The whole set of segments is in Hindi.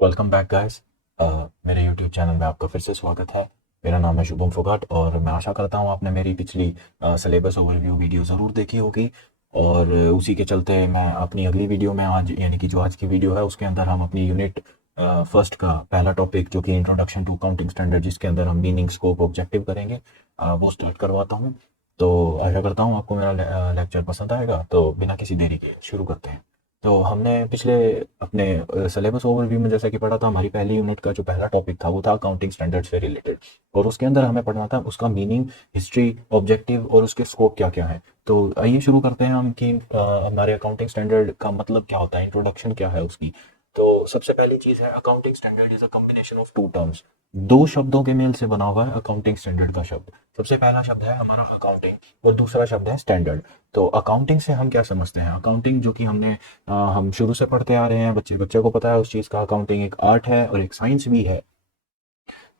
Welcome back guys. मेरे यूट्यूब चैनल में आपका फिर से स्वागत है। मेरा नाम है शुभम फोगाट और मैं आशा करता हूँ आपने मेरी पिछली सिलेबस ओवरव्यू वीडियो ज़रूर देखी होगी। और उसी के चलते मैं अपनी अगली वीडियो में आज यानी कि जो आज की वीडियो है उसके अंदर हम अपनी यूनिट फर्स्ट का पहला टॉपिक जो कि इंट्रोडक्शन टू अकाउंटिंग स्टैंडर्ड जिसके अंदर हम मीनिंग स्कोप ऑब्जेक्टिव करेंगे, वो स्टार्ट करवाता हूँ। तो आशा करता हूँ आपको मेरा लेक्चर पसंद आएगा। तो बिना किसी देरी के शुरू करते हैं। तो हमने पिछले अपने सिलेबस ओवरव्यू में जैसा कि पढ़ा था, हमारी पहली यूनिट का जो पहला टॉपिक था वो था अकाउंटिंग स्टैंडर्ड से रिलेटेड। और उसके अंदर हमें पढ़ना था उसका मीनिंग, हिस्ट्री, ऑब्जेक्टिव और उसके स्कोप क्या क्या है। तो आइए शुरू करते हैं हम कि हमारे अकाउंटिंग स्टैंडर्ड का मतलब क्या होता है, इंट्रोडक्शन क्या है उसकी। तो सबसे पहली चीज़ है accounting standard is a combination of two terms. दो शब्दों के मेल से बना हुआ है अकाउंटिंग स्टैंडर्ड का शब्द। सबसे पहला शब्द है हमारा अकाउंटिंग और दूसरा शब्द है स्टैंडर्ड। तो अकाउंटिंग से हम क्या समझते हैं? अकाउंटिंग जो कि हम शुरू से पढ़ते आ रहे हैं, बच्चे बच्चे को पता है उस चीज़ का। अकाउंटिंग एक आर्ट है और एक साइंस भी है।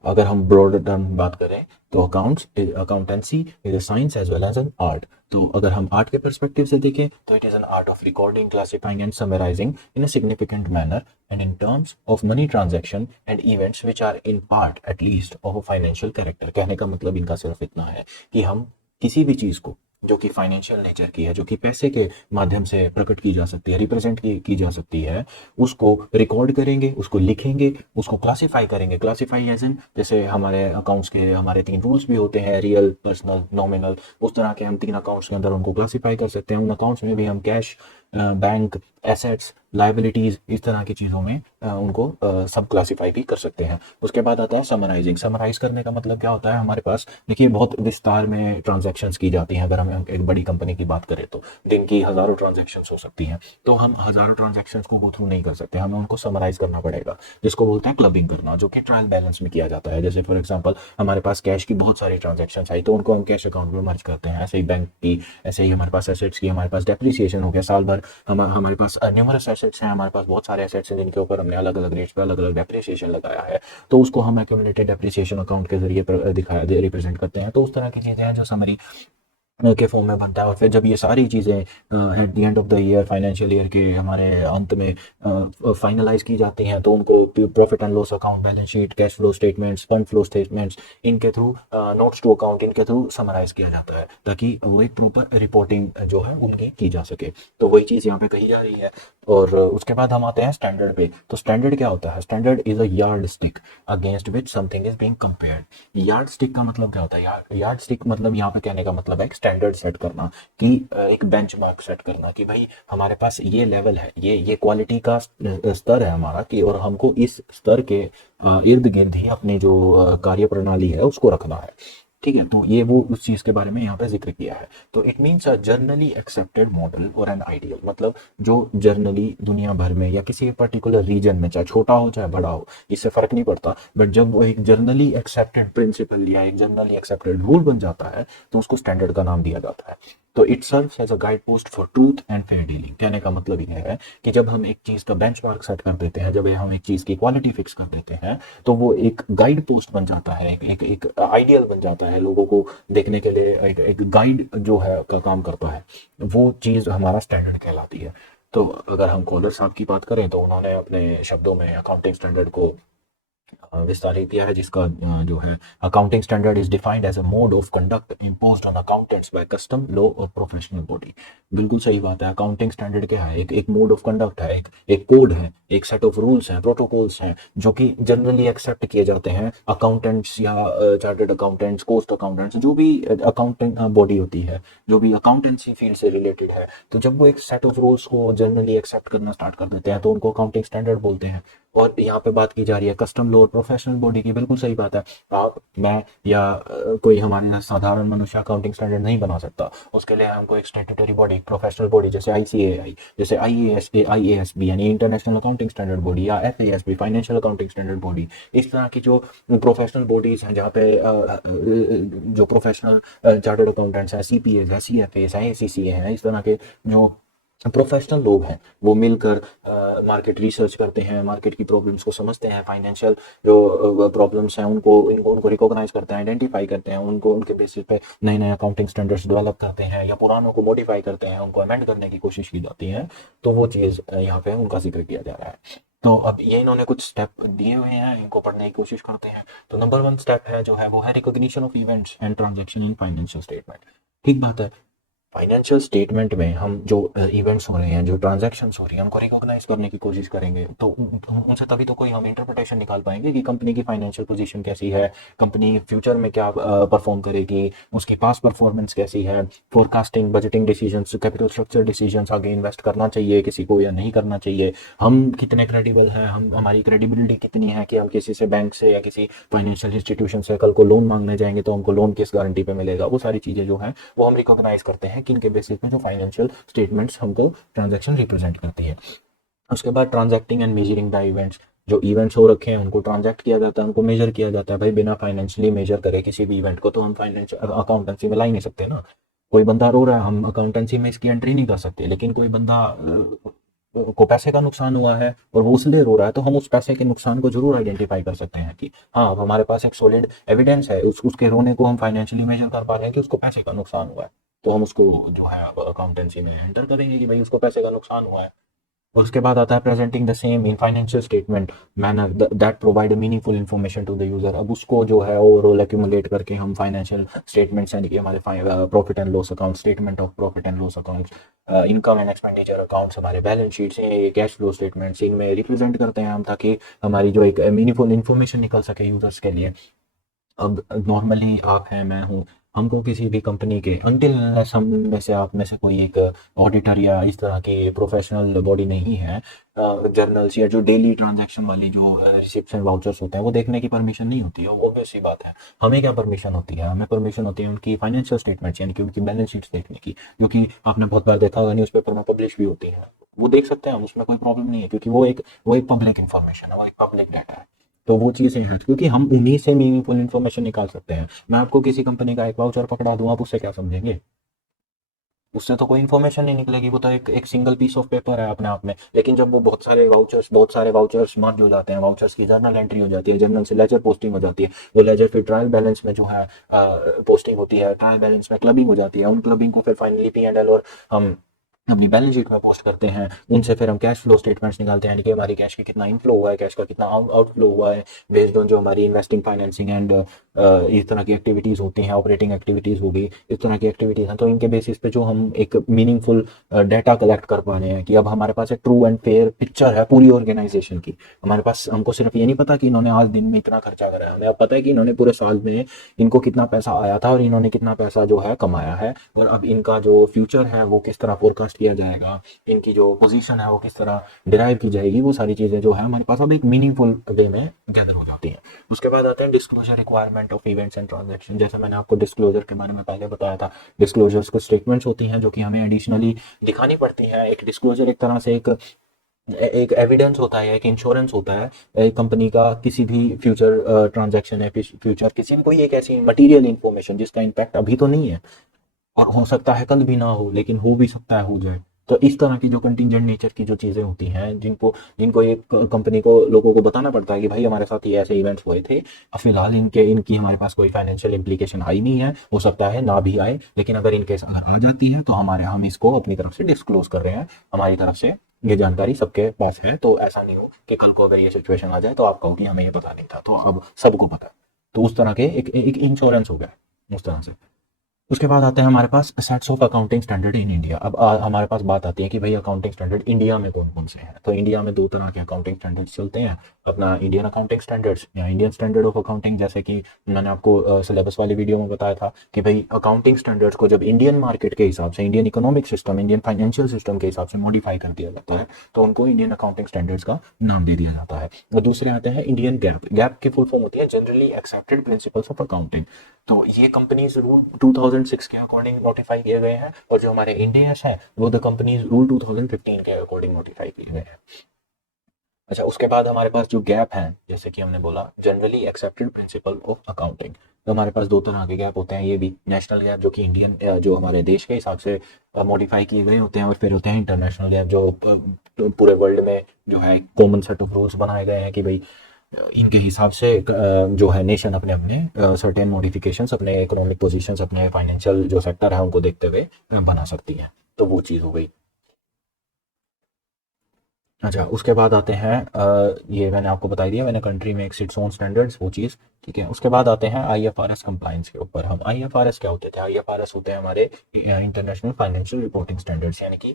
अगर हम ब्रॉड टर्म बात करें तो accountancy is a science as well as an art. तो अगर हम आर्ट के परस्पेक्टिव से देखें तो it is an art of recording, classifying and summarising in a significant manner and in terms of money transaction and events which are in part at least of a financial character. कहने का मतलब इनका सिर्फ इतना है कि हम किसी भी चीज़ को जो कि फाइनेंशियल नेचर की है, जो कि पैसे के माध्यम से प्रकट की जा सकती है, रिप्रेजेंट की जा सकती है, उसको रिकॉर्ड करेंगे, उसको लिखेंगे, उसको क्लासिफाई करेंगे। क्लासिफाई एज इन जैसे हमारे अकाउंट्स के हमारे तीन रूल्स भी होते हैं, रियल, पर्सनल, नॉमिनल। उस तरह के हम तीन अकाउंट्स के अंदर उनको क्लासिफाई कर सकते हैं। उन अकाउंट्स में भी हम कैश, बैंक, एसेट्स, लाइबिलिटीज, इस तरह की चीज़ों में उनको सब क्लासिफाई भी कर सकते हैं। उसके बाद आता है समराइजिंग। समराइज करने का मतलब क्या होता है? हमारे पास देखिए बहुत विस्तार में ट्रांजैक्शंस की जाती हैं। अगर हम एक बड़ी कंपनी की बात करें तो दिन की हज़ारों ट्रांजैक्शंस हो सकती हैं। तो हम हज़ारों ट्रांजैक्शंस को गो थ्रू नहीं कर सकते, हमें उनको समराइज़ करना पड़ेगा, जिसको बोलते हैं क्लबिंग करना, जो कि ट्रायल बैलेंस में किया जाता है। जैसे फॉर एग्जांपल हमारे पास कैश की बहुत सारी ट्रांजैक्शंस आई तो उनको हम कैश अकाउंट में मर्ज करते हैं। ऐसे ही बैंक की, ऐसे ही हमारे पास एसेट्स की, हमारे पास डेप्रिसिएशन हो गया साल भर। हमारे पास न्यूमरस एसेट्स हैं, हमारे पास बहुत सारे एसेट्स हैं जिनके ऊपर हमने अलग अलग रेट्स पे अलग अलग डेप्रिसिएशन लगाया है। तो उसको हम एक्यूमुलेटेड डेप्रिसिएशन अकाउंट के जरिए दिखाया रिप्रेजेंट करते हैं। तो उस तरह की चीज़ें हैं जो समरी के फॉर्म में बनता है। और फिर जब ये सारी चीज़ें at the end of the year, financial year के हमारे अंत में फाइनलाइज की जाती हैं, तो उनको profit and loss account, balance sheet, cash flow statements, fund flow statements, इनके थ्रू, नोट्स टू अकाउंट, इनके थ्रू समराइज किया जाता है ताकि वो एक प्रॉपर रिपोर्टिंग जो है उनकी की जा सके। तो वही चीज़ यहाँ पे कही जा रही है। और उसके बाद हम आते हैं स्टैंडर्ड पे। तो स्टैंडर्ड क्या होता है? Standard is a yard stick against which something is being compared. Yard stick का मतलब क्या होता है? यार्ड स्टिक मतलब यहाँ पे कहने का मतलब है एक स्टैंडर्ड सेट करना, कि एक बेंचमार्क सेट करना कि भाई हमारे पास ये लेवल है, ये क्वालिटी का स्तर है हमारा, कि और हमको इस स्तर के इर्द गिर्द ही अपनी जो कार्य प्रणाली है उसको रखना है। ठीक है, तो ये वो उस चीज़ के बारे में यहाँ पे जिक्र किया है। तो it means a generally accepted model और एन आइडियल, मतलब जो जर्नली दुनिया भर में या किसी पर्टिकुलर रीजन में, चाहे छोटा हो चाहे बड़ा हो, इससे फर्क नहीं पड़ता, बट जब वो एक जर्नली एक्सेप्टेड प्रिंसिपल या एक जर्नली एक्सेप्टेड रूल बन जाता है तो उसको स्टैंडर्ड का नाम दिया जाता है। तो it serves as a guide post for truth and fair dealing. कहने का मतलब ये है कि जब हम एक चीज़ का बेंचमार्क सेट कर देते हैं, जब हम एक चीज़ की क्वालिटी फिक्स कर देते हैं, तो वो एक गाइड पोस्ट बन जाता है, एक आइडियल बन जाता है लोगों को देखने के लिए, एक गाइड जो है का काम करता है। वो चीज़ हमारा स्टैंडर्ड कहलाती है। तो अगर हम कॉलर साहब की बात करें तो उन्होंने अपने शब्दों में अकाउंटिंग स्टैंडर्ड को विस्तारित किया है, जिसका जो है accounting standard is defined as a mode of conduct imposed on accountants by custom, law और प्रोफेशनल बॉडी। बिल्कुल सही बात है। अकाउंटिंग स्टैंडर्ड क्या है? एक मोड ऑफ कंडक्ट है, एक कोड है, एक सेट ऑफ रूल्स हैं, प्रोटोकॉल्स हैं, जो कि जनरली एक्सेप्ट किए जाते हैं अकाउंटेंट्स या चार्टर्ड अकाउंटेंट्स, कोस्ट अकाउंटेंट्स, जो भी अकाउंटेंट बॉडी होती है, जो भी अकाउंटेंसी फील्ड से रिलेटेड है। तो जब वो एक सेट ऑफ रूल्स को जनरली एक्सेप्ट करना स्टार्ट कर देते हैं तो उनको अकाउंटिंग स्टैंडर्ड बोलते हैं। और यहाँ पे बात की जा रही है कस्टम लॉ और प्रोफेशनल बॉडी की। बिल्कुल सही बात है। आप, मैं या कोई हमारे यहाँ साधारण मनुष्य अकाउंटिंग स्टैंडर्ड नहीं बना सकता। उसके लिए हमको एक स्टेटूटरी बॉडी, प्रोफेशनल बॉडी, जैसे आईसीएआई, जैसे आईएएसबी यानी इंटरनेशनल अकाउंटिंग स्टैंडर्ड बॉडी, या एफएएसबी फाइनेंशियल अकाउंटिंग स्टैंडर्ड बॉडी, इस तरह की जो प्रोफेशनल बॉडीज हैं जहाँ पे जो प्रोफेशनल चार्टर्ड अकाउंटेंट्स हैं, सीपीएज है, सीएफए है, एसीसीए हैं, इस तरह के जो प्रोफेशनल लोग हैं, वो मिलकर मार्केट रिसर्च करते हैं, मार्केट की प्रॉब्लम्स को समझते हैं, फाइनेंशियल जो प्रॉब्लम्स हैं उनको रिकॉग्नाइज करते हैं, आइडेंटिफाई करते हैं, उनको उनके बेसिस पे नए नए अकाउंटिंग स्टैंडर्ड्स डेवलप करते हैं या पुरानों को मॉडिफाई करते हैं, उनको अमेंड करने की कोशिश की जाती है। तो वो चीज़ यहाँ पे उनका जिक्र किया जा रहा है। तो अब ये इन्होंने कुछ स्टेप दिए हुए हैं, इनको पढ़ने की कोशिश करते हैं। तो नंबर 1 स्टेप है जो है वो है recognition of events and transaction in financial statement. ठीक बात है। फाइनेंशियल स्टेटमेंट में हम जो इवेंट्स हो रहे हैं, जो ट्रांजैक्शंस हो रही हैं, हमको रिकॉग्नाइज करने की कोशिश करेंगे, तो उनसे तभी तो कोई हम इंटरप्रिटेशन निकाल पाएंगे कि कंपनी की फाइनेंशियल पोजीशन कैसी है, कंपनी फ्यूचर में क्या परफॉर्म करेगी, उसकी पास्ट परफॉर्मेंस कैसी है, forecasting, budgeting decisions, capital structure decisions, आगे इन्वेस्ट करना चाहिए किसी को या नहीं करना चाहिए, हम कितने क्रेडिबल हैं, हम हमारी क्रेडिबिलिटी कितनी है कि हम किसी से, बैंक से या किसी फाइनेंशियल इंस्टीट्यूशन से कल को लोन मांगने जाएंगे तो हमको लोन किस गारंटी पे मिलेगा। वो सारी चीज़ें जो है वो हम रिकॉग्नाइज करते हैं कि इनके बेसिस पे जो फाइनेंशियल स्टेटमेंट्स हमको ट्रांजैक्शन रिप्रेजेंट करती है। उसके बाद transacting and measuring the events, जो इवेंट्स हो रखे हैं उनको ट्रांजैक्ट किया जाता है, उनको मेजर किया जाता है। भाई बिना फाइनेंशियली मेजर करे किसी भी इवेंट को तो हम फाइनेंशियल अकाउंटेंसी में ला ही नहीं सकते ना। कोई बंदा रो रहा है, हम अकाउंटेंसी में इसकी एंट्री नहीं कर सकते, लेकिन कोई बंदा को पैसे का नुकसान हुआ है और वो उसलिए रो रहा है, तो हम उस पैसे के नुकसान को जरूर आइडेंटिफाई कर सकते हैं कि हाँ, अब हमारे पास एक सॉलिड एविडेंस है, उसके रोने को हम फाइनेंशियली मेजर कर पा रहे हैं कि उसको पैसे का नुकसान हुआ है, तो हम उसको जो है अकाउंटेंसी में एंटर करेंगे कि भाई उसको पैसे का नुकसान हुआ है। उसके बाद आता है presenting the same in financial statement manner that provide meaningful information to the user. अब उसको जो है ओवरऑल एक्यूमुलेट करके हम फाइनेंशियल स्टेटमेंट्स यानी कि हमारे profit and loss account, statement of profit and loss accounts, income and expenditure accounts, हमारे balance sheets, cash flow statements, इनमें रिप्रेजेंट करते हैं हम, ताकि हमारी जो एक मीनिंगफुल इन्फॉर्मेशन निकल सके यूजर्स के लिए। अब नॉर्मली आप हैं, मैं हूँ, हमको किसी भी कंपनी के अनटिल हम में से, आप में से कोई एक ऑडिटर या इस तरह की प्रोफेशनल बॉडी नहीं है, जर्नल्स या जो डेली ट्रांजैक्शन वाले जो रिसिप्ट्स एंड वाउचर्स होते हैं वो देखने की परमिशन नहीं होती है। ऑब्वियस सी बात है। हमें क्या परमिशन होती है? हमें परमिशन होती है उनकी फाइनेंशियल स्टेटमेंट्स यानी कि उनकी बैलेंस शीट्स देखने की, जो कि आपने बहुत बार देखा होगा न्यूज़पेपर में पब्लिश भी होती है। वो देख सकते हैं हम, उसमें कोई प्रॉब्लम नहीं है, क्योंकि वो एक पब्लिक इन्फॉर्मेशन है, वो एक पब्लिक डाटा है। तो वो चीज़ें हैं, क्योंकि हम उन्हीं से मीनिंगफुल इन्फॉर्मेशन निकाल सकते हैं। मैं आपको किसी कंपनी का एक वाउचर पकड़ा दूं, आप उससे क्या समझेंगे? उससे तो कोई इन्फॉर्मेशन नहीं निकलेगी, वो तो एक सिंगल पीस ऑफ पेपर है अपने आप में। लेकिन जब वो बहुत सारे वाउचर्स मर्ज हो जाते हैं, वाउचर्स की जर्नल एंट्री हो जाती है, जर्नल से लेजर पोस्टिंग हो जाती है, वो लेजर फिर ट्रायल बैलेंस में जो है पोस्टिंग होती है, ट्रायल बैलेंस में क्लबिंग हो जाती है, उन क्लबिंग को फिर फाइनली P&L और हम अपनी बैलेंस शीट में पोस्ट करते हैं। उनसे फिर हम कैश फ्लो स्टेटमेंट्स निकालते हैं, यानी कि हमारी कैश का कितना इनफ्लो हुआ है, कैश का कितना आउटफ्लो हुआ है, बेस्ड ऑन जो हमारी इन्वेस्टिंग, फाइनेंसिंग एंड इस तरह की एक्टिविटीज़ होती हैं, ऑपरेटिंग एक्टिविटीज़ होगी, इस तरह की एक्टिविटीज़ हैं। तो इनके बेसिस पे जो हम एक मीनिंगफुल डाटा कलेक्ट कर पा रहे हैं कि अब हमारे पास एक ट्रू एंड फेयर पिक्चर है पूरी ऑर्गेनाइजेशन की। हमारे पास, हमको सिर्फ ये नहीं पता कि इन्होंने आज दिन में इतना खर्चा करा है, हमें अब पता है कि इन्होंने पूरे साल में इनको कितना पैसा आया था और इन्होंने कितना पैसा जो है कमाया है, और अब इनका जो फ्यूचर है वो किस तरह फोरकास्ट किया जाएगा, इनकी जो पोजीशन है वो किस तरह डिराइव की जाएगी। वो सारी चीज़ें जो है हमारे पास अब एक मीनिंगफुल वे में गैदर हो जाती हैं। उसके बाद आते हैं disclosure requirement of events and transaction. जैसे मैंने आपको डिस्क्लोजर के बारे में पहले बताया था, डिस्क्लोजर्स को स्टेटमेंट्स होती हैं जो कि हमें एडिशनली दिखानी पड़ती हैं। एक डिस्क्लोजर एक तरह से एक एक एविडेंस होता है, एक इंश्योरेंस होता है एक कंपनी का, किसी भी फ्यूचर ट्रांजैक्शन है, फ्यूचर किसी भी कोई एक ऐसी मटेरियल इंफॉर्मेशन जिसका इम्पैक्ट अभी तो नहीं है और हो सकता है कल भी ना हो, लेकिन हो भी सकता है हो जाए। तो इस तरह की जो कंटिंजेंट नेचर की जो चीज़ें होती हैं, जिनको जिनको एक कंपनी को, लोगों को बताना पड़ता है कि भाई हमारे साथ ये ऐसे इवेंट्स हुए थे, अब फिलहाल इनकी हमारे पास कोई फाइनेंशियल इम्प्लीकेशन आई नहीं है, हो सकता है ना भी आए, लेकिन अगर इनकेस अगर आ जाती है तो हम इसको अपनी तरफ से डिस्क्लोज कर रहे हैं, हमारी तरफ से ये जानकारी सबके पास है। तो ऐसा नहीं हो कि कल को अगर ये सिचुएशन आ जाए तो आप कहो कि हमें ये पता नहीं था, तो अब सबको पता है। तो उस तरह के एक इंश्योरेंस हो गया उस तरह से। उसके बाद आते हैं हमारे पास sets of accounting standard in India. अब हमारे पास बात आती है कि भाई अकाउंटिंग स्टैंडर्ड इंडिया में कौन कौन से हैं। तो इंडिया में दो तरह के अकाउंटिंग स्टैंडर्ड्स चलते हैं, अपना इंडियन अकाउंटिंग स्टैंडर्ड्स या इंडियन स्टैंडर्ड ऑफ अकाउंटिंग। जैसे कि मैंने आपको सिलेबस वाली वीडियो में बताया था कि भाई अकाउंटिंग स्टैंडर्ड्स को जब इंडियन मार्केट के हिसाब से, Indian economic system, Indian financial system के हिसाब से मॉडिफाई कर दिया जाता है, तो उनको इंडियन अकाउंटिंग स्टैंडर्ड्स का नाम दे दिया जाता है। और दूसरे आते हैं इंडियन गैप। गैप की फुल फॉर्म होती है generally accepted principles of accounting. तो ये कंपनीज रूल 2006 के अकॉर्डिंग नोटिफाई किए गए हैं, और जो हमारे इंडियस है वो द कंपनीज रूल 2015 के अकॉर्डिंग नोटिफाई किए गए हैं। अच्छा, उसके बाद हमारे पास जो गैप है, जैसे कि हमने बोला generally accepted principle of accounting, तो हमारे पास दो तरह के गैप होते हैं। ये भी नेशनल गैप जो कि इंडियन, जो हमारे देश के हिसाब से मॉडिफाई किए गए होते हैं, और फिर होते हैं इंटरनेशनल गैप जो पूरे वर्ल्ड में जो है कॉमन सेट ऑफ रूल्स बनाए गए हैं कि भाई इनके हिसाब से जो है नेशन अपने अपने सर्टेन मॉडिफिकेशंस, अपने इकोनॉमिक पोजीशंस, अपने फाइनेंशियल जो सेक्टर है उनको देखते हुए बना सकती है। तो वो चीज़ हो गई। अच्छा, उसके बाद आते हैं ये मैंने आपको बता दिया, मैंने कंट्री में एक इट्स ओन स्टैंडर्ड्स वो चीज़, ठीक है। उसके बाद आते हैं आईएफआरएस कंप्लायंस के ऊपर। हम आईएफआरएस क्या होते थे? आईएफआरएस होते हैं हमारे इंटरनेशनल फाइनेंशियल रिपोर्टिंग स्टैंडर्ड्स, यानी कि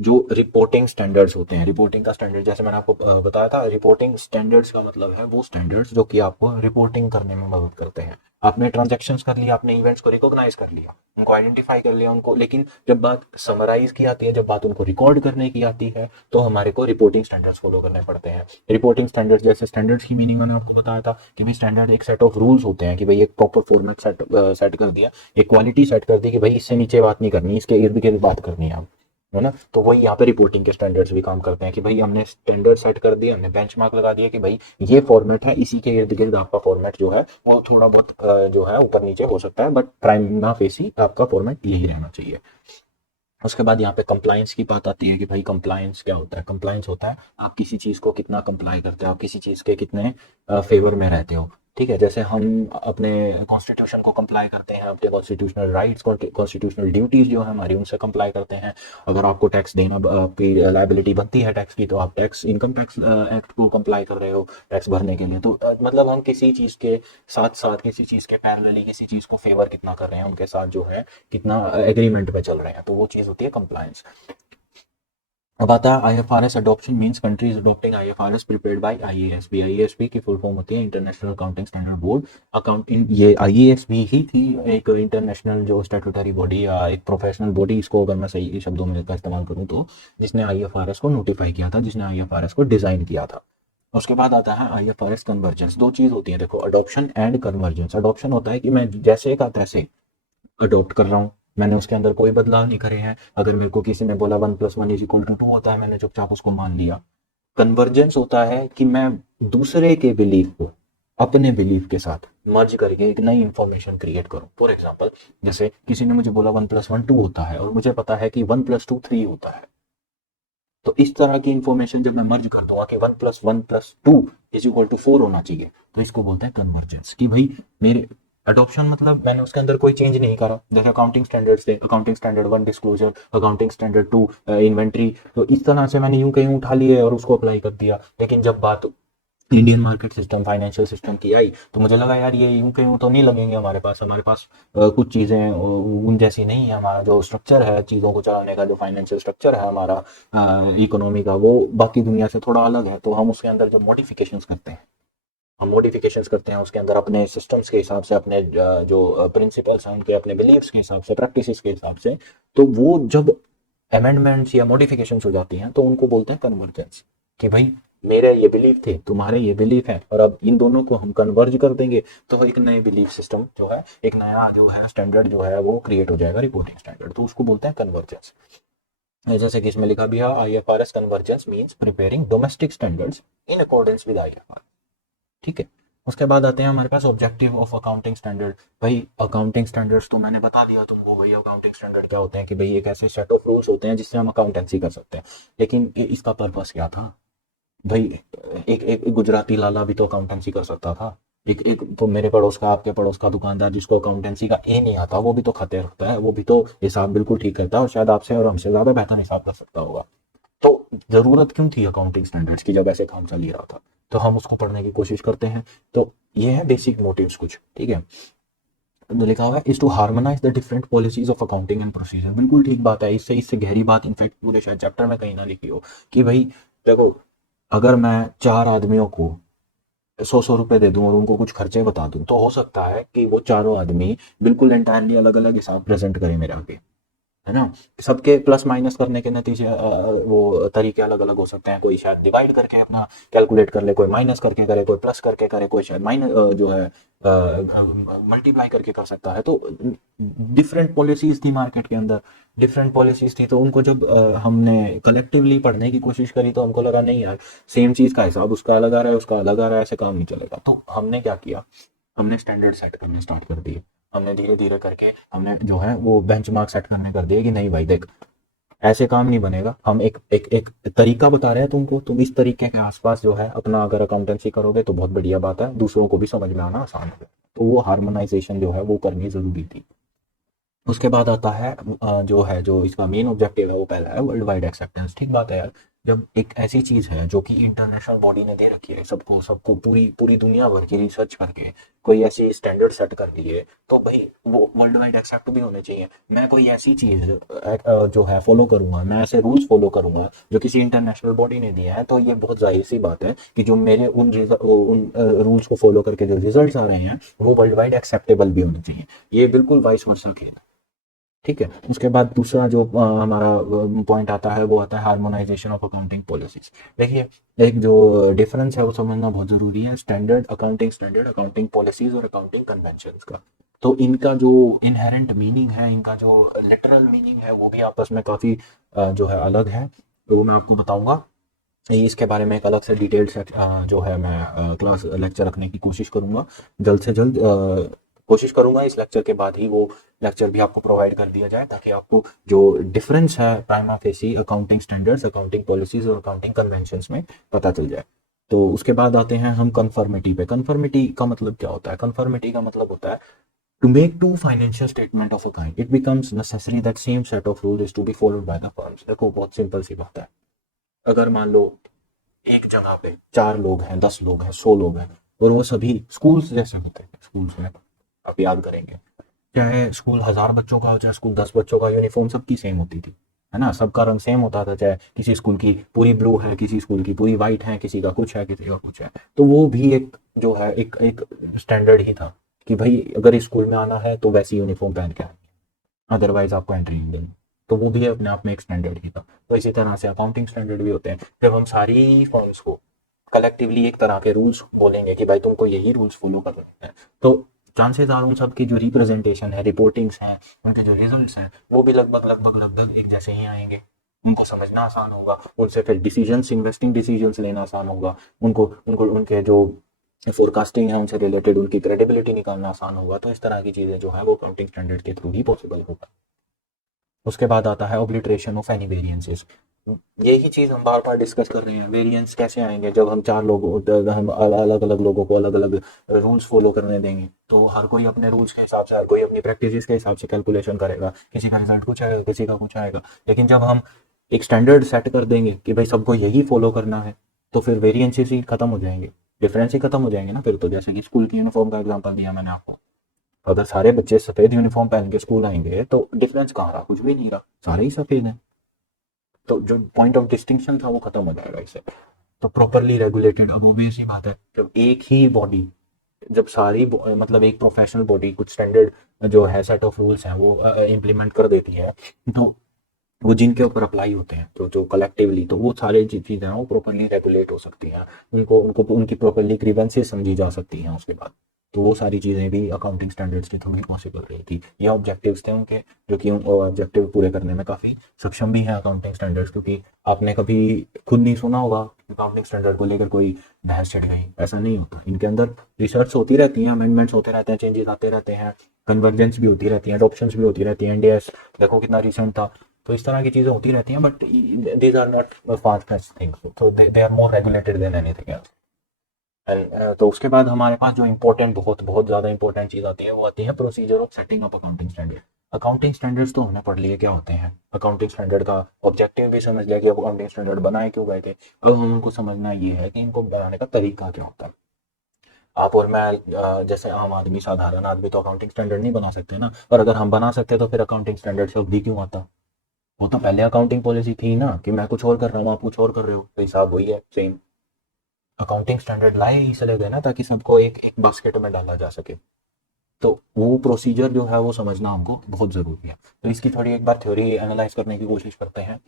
जो रिपोर्टिंग स्टैंडर्ड्स होते हैं। रिपोर्टिंग का स्टैंडर्ड जैसे मैंने आपको बताया था, रिपोर्टिंग स्टैंडर्ड्स का मतलब है वो स्टैंडर्ड्स जो कि आपको रिपोर्टिंग करने में मदद करते हैं। आपने ट्रांजैक्शंस कर लिया, आपने इवेंट्स को रिकॉग्नाइज कर लिया, उनको आइडेंटिफाई कर लिया उनको, लेकिन जब बात समराइज की आती है, जब बात उनको रिकॉर्ड करने की आती है, तो हमारे को रिपोर्टिंग स्टैंडर्ड्स फॉलो करने पड़ते हैं। रिपोर्टिंग स्टैंडर्ड्स जैसे स्टैंडर्ड्स की मीनिंग मैंने आपको बताया था कि भाई स्टैंडर्ड एक सेट ऑफ रूल्स होते हैं कि भाई एक प्रॉपर फॉर्मेट सेट कर दिया, एक क्वालिटी सेट कर दी कि भाई इससे नीचे बात नहीं करनी, इसके इर्द गिर्द बात करनी है, है ना। तो वही यहाँ पे रिपोर्टिंग के स्टैंडर्ड्स भी काम करते हैं कि भाई हमने स्टैंडर्ड सेट कर दिया, हमने बेंचमार्क लगा दिया कि भाई ये फॉर्मेट है, इसी के इर्द गिर्द आपका फॉर्मेट जो है वो थोड़ा बहुत जो है ऊपर नीचे हो सकता है, बट प्राइमा फेसी आपका फॉर्मेट यही रहना चाहिए। उसके बाद यहाँ पे कंप्लायंस की बात आती है कि भाई कंप्लायंस क्या होता है? कंप्लायंस होता है आप किसी चीज़ को कितना कंप्लाई करते हो, आप किसी चीज़ के कितने फेवर में रहते हो, ठीक है। जैसे हम अपने कॉन्स्टिट्यूशन को कंप्लाई करते हैं, अपने कॉन्स्टिट्यूशनल राइट्स, कॉन्स्टिट्यूशनल ड्यूटीज़ जो है हमारी उनसे कंप्लाई करते हैं। अगर आपको टैक्स देना, आपकी लाइबिलिटी बनती है टैक्स की, तो आप टैक्स इनकम टैक्स एक्ट को कंप्लाई कर रहे हो टैक्स भरने के लिए। तो मतलब हम किसी चीज़ के साथ साथ, किसी चीज़ के पैरेलली, किसी चीज़ को फेवर कितना कर रहे हैं, उनके साथ जो है कितना एग्रीमेंट पे चल रहे हैं, तो वो चीज़ होती है कंप्लायंस। अब आता है IFRS adoption means countries adopting IFRS prepared by IASB. IASB की फुल फॉर्म होती है international accounting standard board. Accounting, ये आईएएसबी ही थी एक इंटरनेशनल जो स्टैट्यूटरी बॉडी या एक प्रोफेशनल बॉडी, इसको अगर मैं सही शब्दों में का इस्तेमाल करूँ तो, जिसने आईएफआरएस को नोटिफाई किया था, जिसने आईएफआरएस को डिजाइन किया था। उसके बाद आता है आईएफआरएस कन्वर्जेंस। दो चीज होती है देखो, अडॉप्शन एंड कन्वर्जेंस। अडॉप्शन होता है कि मैं जैसे का तैसे अडॉप्ट कर रहा हूँ, मैंने उसके अंदर कोई बदलाव नहीं करे हैं। अगर मेरे को किसी ने बोला 1+1=2 होता है, मैंने चुपचाप उसको मान लिया। कन्वर्जेंस होता है कि मैं दूसरे के बिलीफ को अपने बिलीफ के साथ मर्ज करके एक नई इंफॉर्मेशन क्रिएट करूं। फॉर एग्जांपल, जैसे किसी ने मुझे बोला 1+1=2 होता है और मुझे पता है कि 1+2=3 होता है, तो इस तरह की इंफॉर्मेशन जब मैं मर्ज कर दूंगा कि 1+1+2=4 होना चाहिए, तो इसको बोलते हैं कन्वर्जेंस। कि भाई मेरे अडॉप्शन मतलब मैंने उसके अंदर कोई चेंज नहीं करा। जैसे अकाउंटिंग स्टैंडर्ड्स थे, accounting standard 1 disclosure, accounting standard 2 inventory, तो इस तरह से मैंने यूं कहीं उठा लिए और उसको अप्लाई कर दिया। लेकिन जब बात Indian market system, financial system की आई, तो मुझे लगा यार ये यूं कहीं तो नहीं लगेंगे हमारे पास। हमारे पास कुछ चीज़ें उन जैसी नहीं है। हमारा जो स्ट्रक्चर है चीज़ों को चलाने का, जो फाइनेंशियल स्ट्रक्चर है हमारा इकोनॉमी का, वो बाकी दुनिया से थोड़ा अलग है। तो हम उसके अंदर जो मॉडिफिकेशंस करते हैं, हम मॉडिफिकेशंस करते हैं उसके अंदर अपने सिस्टम्स के हिसाब से, अपने जो प्रिंसिपल्स हैं उनके, अपने बिलीव्स के हिसाब से, प्रैक्टिसेस के हिसाब से। तो वो जब अमेंडमेंट्स या मॉडिफिकेशंस हो जाती हैं, तो उनको बोलते हैं कन्वर्जेंस। कि भाई मेरे ये बिलीफ थे, तुम्हारे ये बिलीफ है, और अब इन दोनों को हम कन्वर्ज कर देंगे, तो एक नए बिलीफ सिस्टम जो है, एक नया जो है स्टैंडर्ड जो है वो क्रिएट हो जाएगा, रिपोर्टिंग स्टैंडर्ड। तो उसको बोलते हैं कन्वर्जेंस। जैसे कि इसमें लिखा भी है, IFRS convergence means preparing domestic standards in accordance with IFRS, ठीक है। उसके बाद आते हैं हमारे पास ऑब्जेक्टिव ऑफ अकाउंटिंग स्टैंडर्ड। भाई अकाउंटिंग स्टैंडर्ड्स तो मैंने बता दिया तुमको। भाई अकाउंटिंग स्टैंडर्ड क्या होते हैं कि भाई एक ऐसे सेट ऑफ रूल्स होते हैं जिससे हम अकाउंटेंसी कर सकते हैं। लेकिन इसका पर्पस क्या था? भाई एक गुजराती लाला भी तो अकाउंटेंसी कर सकता था। एक एक तो मेरे पड़ोस का, आपके पड़ोस का दुकानदार जिसको अकाउंटेंसी का ए नहीं आता, वो भी तो खाते रखता है, वो भी तो हिसाब बिल्कुल ठीक करता है, और शायद आपसे और हमसे ज्यादा बेहतर हिसाब कर सकता होगा। तो जरूरत क्यों थी अकाउंटिंग स्टैंडर्ड्स की जब ऐसे काम चल ही रहा था? तो हम उसको पढ़ने की कोशिश करते हैं। तो ये है बेसिक मोटिव्स कुछ, ठीक है। तो लिखा हुआ है is to harmonise the different policies of accounting and procedure. बिल्कुल ठीक बात है। इससे इससे गहरी बात इनफैक्ट पूरे शायद चैप्टर में कहीं ना लिखी हो कि भाई देखो, अगर मैं 4 आदमियों को 100-100 रुपए दे दूं और उनको कुछ खर्चे बता दूं, तो हो सकता है कि वो चारों आदमी बिल्कुल एंटायरली अलग अलग हिसाब प्रेजेंट करें मेरे आगे, है ना। सबके प्लस माइनस करने के नतीजे वो तरीके अलग अलग हो सकते हैं। कोई शायद डिवाइड करके अपना कैलकुलेट कर ले, कोई माइनस करके करे, कोई प्लस करके करे, कोई शायद माइनस जो है मल्टीप्लाई करके कर सकता है। तो डिफरेंट पॉलिसीज थी मार्केट के अंदर, डिफरेंट पॉलिसीज थी। तो उनको जब हमने कलेक्टिवली पढ़ने की कोशिश करी, तो हमको लगा नहीं यार, सेम चीज का हिसाब उसका अलग आ रहा है, उसका अलग आ रहा है, ऐसे काम नहीं चलेगा। तो हमने क्या किया, हमने स्टैंडर्ड सेट करने स्टार्ट कर दिए। हमने धीरे धीरे करके हमने जो है वो बेंचमार्क सेट करने कर दिए कि नहीं भाई देख, ऐसे काम नहीं बनेगा। हम एक एक एक तरीका बता रहे हैं तुमको, तुम इस तरीके के आसपास जो है अपना अगर अकाउंटेंसी करोगे तो बहुत बढ़िया बात है, दूसरों को भी समझ में आना आसान होगा। तो वो हार्मोनाइजेशन जो है वो करनी जरूरी थी। उसके बाद आता है जो है, जो इसका मेन ऑब्जेक्टिव है वो पहला है वर्ल्ड वाइड एक्सेप्टेंस। ठीक बात है यार, जब एक ऐसी चीज़ है जो कि इंटरनेशनल बॉडी ने दे रखी है, सबको सबको पूरी पूरी दुनिया भर की रिसर्च करके कोई ऐसी स्टैंडर्ड सेट कर दी है, तो भाई वो वर्ल्ड वाइड एक्सेप्ट भी होने चाहिए। मैं कोई ऐसी चीज़ जो है फॉलो करूंगा, मैं ऐसे रूल्स फॉलो करूंगा जो किसी इंटरनेशनल बॉडी ने दिया है, तो ये बहुत जाहिर सी बात है कि जो मेरे उन रूल्स को फॉलो करके जो रिजल्ट आ रहे हैं वो वर्ल्ड वाइड एक्सेप्टेबल भी होने चाहिए। ये बिल्कुल वाइस वर्सा खेल है। ठीक है। उसके बाद दूसरा जो हमारा पॉइंट आता है वो आता है हार्मोनाइजेशन ऑफ अकाउंटिंग पॉलिसीज। देखिए, एक जो डिफरेंस है वो समझना बहुत ज़रूरी है, स्टैंडर्ड अकाउंटिंग पॉलिसीज और अकाउंटिंग कन्वेंशंस का। तो इनका जो इनहेरेंट मीनिंग है, इनका जो लिटरल मीनिंग है, वो भी आपस में काफ़ी जो है अलग है। तो वो मैं आपको बताऊंगा। इसके बारे में एक अलग से डिटेल्ड जो है मैं क्लास लेक्चर रखने की कोशिश करूंगा, जल्द से जल्द कोशिश करूंगा इस लेक्चर के बाद ही वो लेक्चर भी आपको प्रोवाइड कर दिया जाए, ताकि आपको जो डिफरेंस है prima facie accounting standards, accounting policies और अकाउंटिंग कन्वेंशंस में पता चल जाए। तो उसके बाद आते हैं हम कन्फर्मिटी पे। कन्फर्मिटी का मतलब क्या होता है? कन्फर्मिटी का मतलब होता है to make two financial statement of a kind it becomes necessary that same set of rule is to be followed by the firms. देखो, बहुत सिंपल सी बात है। अगर मान लो एक जगह पे 4 लोग हैं, 10 लोग हैं, 100 लोग हैं, और वो सभी स्कूल्स जैसे होते हैं, स्कूल्स में आप याद करेंगे, चाहे स्कूल 1000 बच्चों का हो, चाहे स्कूल 10 बच्चों का, यूनिफॉर्म सबकी सेम होती थी, है ना? सबका रंग सेम होता था, चाहे किसी स्कूल की पूरी ब्लू है, किसी स्कूल की पूरी वाइट है, किसी का कुछ है, किसी का कुछ है। तो वो भी एक जो है एक एक स्टैंडर्ड ही था कि भाई अगर इस स्कूल में आना है तो वैसी यूनिफॉर्म पहन के आना, अदरवाइज आपको एंट्री नहीं देनी। तो वो भी अपने आप में एक स्टैंडर्ड ही था। तो इसी तरह से अकाउंटिंग स्टैंडर्ड भी होते हैं। जब हम सारी फर्म्स को कलेक्टिवली एक तरह के रूल्स बोलेंगे कि भाई तुमको यही रूल्स फॉलो करने हैं, तो चांसेस आर उन सब की जो रिप्रेजेंटेशन है, रिपोर्टिंग्स हैं, उनके जो रिजल्ट्स हैं, वो भी लगभग एक जैसे ही आएंगे। उनको समझना आसान होगा, उनसे फिर डिसीजंस, इन्वेस्टिंग डिसीजंस लेना आसान होगा। उनको उनको उनके जो फोरकास्टिंग है उनसे रिलेटेड उनकी क्रेडिबिलिटी निकालना आसान होगा। तो इस तरह की चीज़ें जो है वो अकाउंटिंग स्टैंडर्ड के थ्रू ही पॉसिबल होगा। उसके बाद आता है ऑब्लिटरेशन ऑफ एनी वेरिएंसेस। यही चीज़ हम बार बार डिस्कस कर रहे हैं। वेरिएंस कैसे आएंगे? जब हम 4 लोग, हम अलग अलग लोगों को अलग अलग रूल्स फॉलो करने देंगे, तो हर कोई अपने रूल्स के हिसाब से, हर कोई अपनी प्रैक्टिस के हिसाब से कैलकुलेशन करेगा। किसी का रिजल्ट कुछ आएगा, किसी का कुछ आएगा। लेकिन जब हम एक स्टैंडर्ड सेट कर देंगे कि भाई सबको यही फॉलो करना है, तो फिर वेरिएंसेस ही खत्म हो जाएंगे, डिफरेंस ही खत्म हो जाएंगे ना फिर तो। जैसे कि स्कूल की यूनिफॉर्म का एग्जांपल दिया मैंने आपको, अगर सारे बच्चे सफेद यूनिफॉर्म पहन के स्कूल आएंगे तो डिफरेंस कहाँ रहा? कुछ भी नहीं रहा, सारे ही सफेद हैं। तो जो पॉइंट ऑफ डिस्टिंक्शन था वो खत्म हो जाएगा इससे। तो प्रॉपरली रेगुलेटेड, अब ऑब्वियस ही बात है, जब एक ही बॉडी, जब सारी मतलब एक प्रोफेशनल बॉडी कुछ स्टैंडर्ड जो है सेट ऑफ रूल्स हैं वो इम्प्लीमेंट कर देती है, तो वो जिनके ऊपर अप्लाई होते हैं, तो जो कलेक्टिवली, तो वो सारी चीज़ें हैं वो प्रॉपरली रेगुलेट हो सकती हैं। उनको उनको उनकी प्रॉपरली ग्रीवेंसेस समझी जा सकती हैं उसके बाद। तो वो सारी चीज़ें भी अकाउंटिंग स्टैंडर्ड्स के थ्रू ही पॉसिबल रही थी। ये ऑब्जेक्टिव्स थे उनके, जो कि ऑब्जेक्टिव पूरे करने में काफ़ी सक्षम भी हैं अकाउंटिंग स्टैंडर्ड्स। क्योंकि आपने कभी खुद नहीं सुना होगा अकाउंटिंग स्टैंडर्ड को लेकर कोई बहस छिड़ गई, ऐसा नहीं होता। इनके अंदर रिसर्च होती रहती हैं, अमेंडमेंट्स होते रहते हैं, चेंजेस आते रहते हैं, कन्वर्जेंस भी होती रहती है, अडॉप्शंस भी होती रहती हैं। NDS देखो कितना रिसेंट था। तो इस तरह की चीज़ें होती रहती हैं, but these are not far fetched things, तो they are more regulated than anything else. And तो उसके बाद हमारे पास जो इंपॉर्टेंट, बहुत बहुत ज़्यादा इंपॉर्टेंट चीज़ आती है, वो आती है procedure of setting up accounting standard. Accounting standards तो हमने पढ़ लिए क्या होते हैं, अकाउंटिंग स्टैंडर्ड का ऑब्जेक्टिव भी समझ लिया कि अकाउंटिंग स्टैंडर्ड बनाए क्यों गए थे। अब हम उनको समझना ये है कि इनको बनाने का तरीका क्या होता है। आप और मैं जैसे आम आदमी, साधारण आदमी तो अकाउंटिंग स्टैंडर्ड नहीं बना सकते ना। और अगर हम बना सकते तो फिर अकाउंटिंग स्टैंडर्ड शब्द ही क्यों आता? वो तो पहले अकाउंटिंग पॉलिसी थी ना, कि मैं कुछ और कर रहा हूँ, आप कुछ और कर रहे हो, तो हिसाब वही है सेम। अकाउंटिंग स्टैंडर्ड लाए इसलिए गए ना, ताकि सबको एक एक बास्केट में डाला जा सके। तो वो प्रोसीजर जो है वो समझना हमको बहुत ज़रूरी है। तो इसकी थोड़ी एक बार थ्योरी एनालाइज करने की कोशिश करते हैं।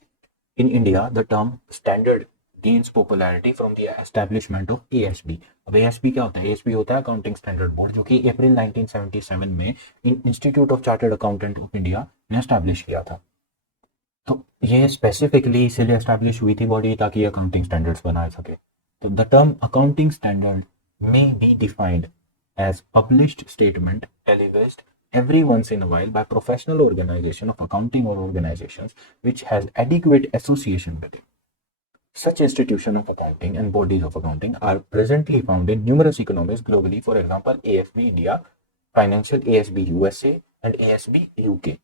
In India the term standard gains popularity from the establishment of ASB। अब ASB क्या होता है? ASB होता है अकाउंटिंग स्टैंडर्ड बोर्ड, जो कि अप्रैल 1977 में institute of chartered accountant of India ने एस्टैब्लिश किया था। तो ये स्पेसिफिकली इसीलिए एस्टैब्लिश हुई थी बॉडी, ताकि अकाउंटिंग स्टैंडर्ड्स बनाए सके। तो the term accounting standard may be defined as published statement televised every once in a while by professional organization of accounting or organizations which has adequate association with it. Such institution of accounting and bodies of accounting are presently found in numerous economies globally, for example AFB India, Financial ASB USA and ASB UK.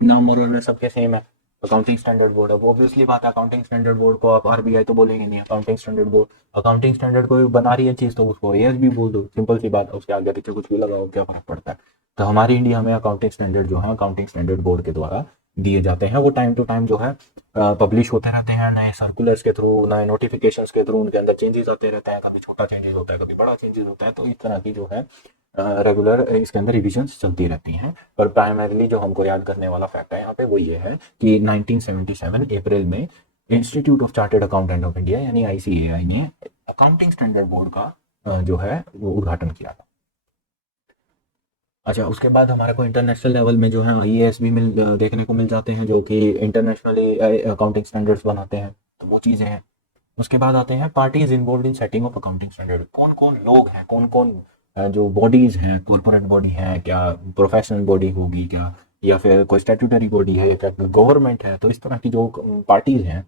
नाम और सबके सेम है, अकाउंटिंग स्टैंडर्ड बोर्ड है, वो ऑब्वियसली बात है, अकाउंटिंग स्टैंडर्ड बोर्ड को आप आरबीआई तो बोलेंगे नहीं, accounting standard board, accounting standard को बना रही है चीज़ तो उसको एएसबी बोल दो, सिंपल सी बात है, उसके आगे पीछे कुछ भी लगाओ क्या फर्क पड़ता है। तो हमारी इंडिया में अकाउंटिंग स्टैंडर्ड जो है अकाउंटिंग स्टैंडर्ड बोर्ड के द्वारा दिए जाते हैं, वो टाइम टू टाइम जो है पब्लिश होते रहते हैं, नए सर्कुलर्स के थ्रू, नए नोटिफिकेशंस के थ्रू, उनके अंदर चेंजेस आते रहते हैं, कभी छोटा चेंजेस होता है, कभी बड़ा चेंजेस होता है, तो इस तरह की जो है रेगुलर इसके अंदर रिविजन्स चलती रहती हैं। पर प्राइमरीली जो हमको याद करने वाला फैक्ट है यहाँ पे वो ये है कि 1977 अप्रैल में institute of chartered accountant of India यानी आईसीएआई ने अकाउंटिंग स्टैंडर्ड बोर्ड का जो है वो उद्घाटन किया था। अच्छा, उसके बाद हमारे को इंटरनेशनल लेवल में जो है आईएएस भी देखने को मिल जाते हैं, जो कि इंटरनेशनली अकाउंटिंग स्टैंडर्ड्स बनाते हैं, तो वो चीज़ें हैं। उसके बाद आते हैं parties involve in setting of accounting standard, कौन कौन लोग हैं, कौन कौन जो बॉडीज हैं, कॉर्पोरेट बॉडी है क्या, प्रोफेशनल बॉडी होगी क्या, या फिर कोई स्टैट्यूटरी बॉडी है क्या, गवर्नमेंट है, तो इस तरह की जो पार्टीज हैं,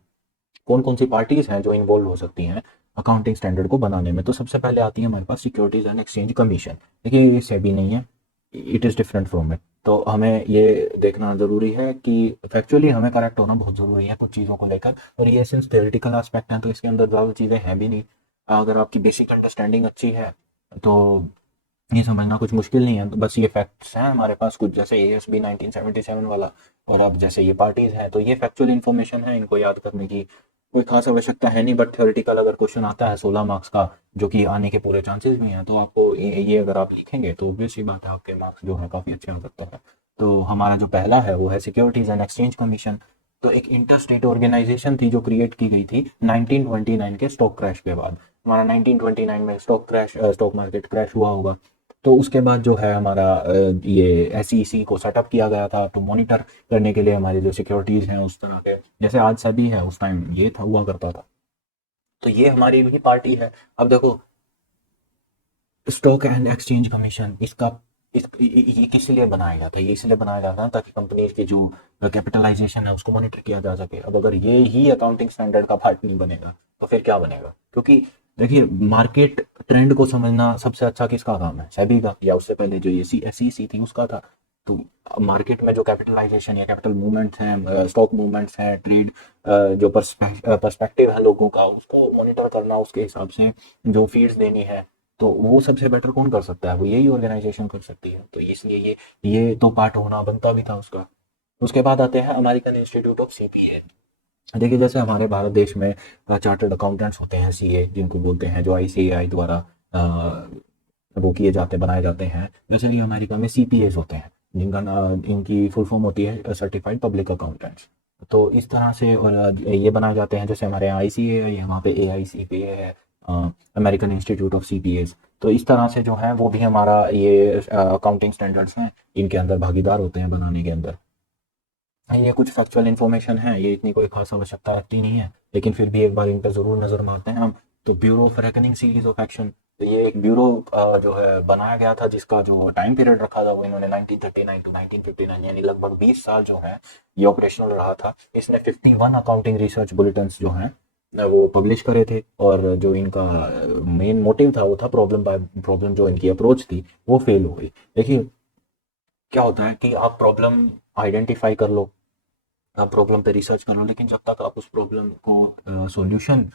कौन कौन सी पार्टीज हैं जो इन्वॉल्व हो सकती हैं अकाउंटिंग स्टैंडर्ड को बनाने में। तो सबसे पहले आती है हमारे पास सिक्योरिटीज एंड एक्सचेंज कमीशन। देखिए ये सेबी नहीं है, it is different from it. तो हमें ये देखना ज़रूरी है कि फैक्चुअली हमें करेक्ट होना बहुत ज़रूरी है कुछ चीज़ों को लेकर, और ये सिंस थ्योरेटिकल एस्पेक्ट हैं तो इसके अंदर ज़्यादा चीज़ें हैं भी नहीं। अगर आपकी बेसिक अंडरस्टैंडिंग अच्छी है तो ये समझना कुछ मुश्किल नहीं है। तो बस ये फैक्ट्स हैं हमारे पास कुछ, जैसे एएसबी 1977 वाला, और अब जैसे ये पार्टीज हैं, तो ये फैक्चुअल इन्फॉर्मेशन है, इनको याद करने की कोई खास आवश्यकता है नहीं। बट थ्योरेटिकल अगर क्वेश्चन आता है 16 मार्क्स का, जो कि आने के पूरे चांसेस भी हैं, तो आपको ये अगर आप लिखेंगे तो ऑब्वियस सी बात है आपके मार्क्स जो है काफ़ी अच्छे हो सकते हैं। तो हमारा जो पहला है वो है सिक्योरिटीज एंड एक्सचेंज कमीशन। तो एक इंटर स्टेट ऑर्गेनाइजेशन थी जो क्रिएट की गई थी 1929 के स्टॉक क्रैश के बाद। हमारा 1929 में स्टॉक मार्केट क्रैश हुआ होगा, तो उसके बाद जो है हमारा ये एसईसी को सेटअप किया गया था टू मॉनिटर करने के लिए हमारी जो सिक्योरिटीज हैं उस तरह के, जैसे आज सेबी है उस टाइम ये था हुआ करता था। तो ये हमारी भी पार्टी है। अब देखो स्टॉक एंड एक्सचेंज कमीशन, इसका ये किस लिए बनाया जाता है, ये इसलिए बनाया जाता है ताकि कंपनीज की जो कैपिटलाइजेशन है उसको मॉनिटर किया जा सके। अब अगर ये ही अकाउंटिंग स्टैंडर्ड का पार्ट नहीं बनेगा तो फिर क्या बनेगा, क्योंकि देखिए मार्केट ट्रेंड को समझना सबसे अच्छा किसका काम है, सेबी का, या उससे पहले जो ये एसईसी थी उसका था। तो मार्केट में जो कैपिटलाइजेशन या कैपिटल मूवमेंट्स हैं, स्टॉक मूवमेंट्स हैं, ट्रेड जो पर्सपेक्टिव है लोगों का उसको मॉनिटर करना, उसके हिसाब से जो फीड्स देनी है, तो वो सबसे बेटर कौन कर सकता है, वो यही ऑर्गेनाइजेशन कर सकती है। तो इसलिए ये तो पार्ट होना बनता भी था उसका। उसके बाद आते हैं अमेरिकन इंस्टीट्यूट ऑफ सीपीए। देखिए जैसे हमारे भारत देश में चार्टर्ड अकाउंटेंट्स होते हैं सीए जिनको बोलते हैं, जो आईसीएआई द्वारा वो किए जाते बनाए जाते हैं, वैसे ही अमेरिका में सीपीएस होते हैं जिनका इनकी फुल फॉर्म होती है सर्टिफाइड पब्लिक अकाउंटेंट्स। तो इस तरह से और ये बनाए जाते हैं, जैसे हमारे यहाँ आईसीएआई है वहाँ पे एआईसीपीए है, अमेरिकन इंस्टीट्यूट ऑफ सीपीएस। तो इस तरह से जो है वो भी हमारा ये अकाउंटिंग स्टैंडर्ड्स हैं, इनके अंदर भागीदार होते हैं बनाने के अंदर। ये कुछ फैक्चुअल इन्फॉर्मेशन है, ये इतनी कोई खास आवश्यकता रखती नहीं है, लेकिन फिर भी एक बार इन पर जरूर नजर मारते हैं हम। तो bureau of reckoning series of action, तो ये एक ब्यूरो जो है बनाया गया था जिसका जो टाइम पीरियड रखा था वो इन्होंने 1939 टू 1959 यानी लगभग 20 साल जो है ये ऑपरेशनल रहा था। इसने 51 अकाउंटिंग रिसर्च बुलेटिन्स जो हैं वो पब्लिश करे थे, और जो इनका मेन मोटिव था वो था प्रॉब्लम बाय प्रॉब्लम, जो इनकी अप्रोच थी वो फेल हो गई। देखिए क्या होता है कि आप प्रॉब्लम आइडेंटिफाई कर लो, आप प्रॉब्लम पे रिसर्च कर लो, लेकिन जब तक आप उस प्रॉब्लम को सॉल्यूशन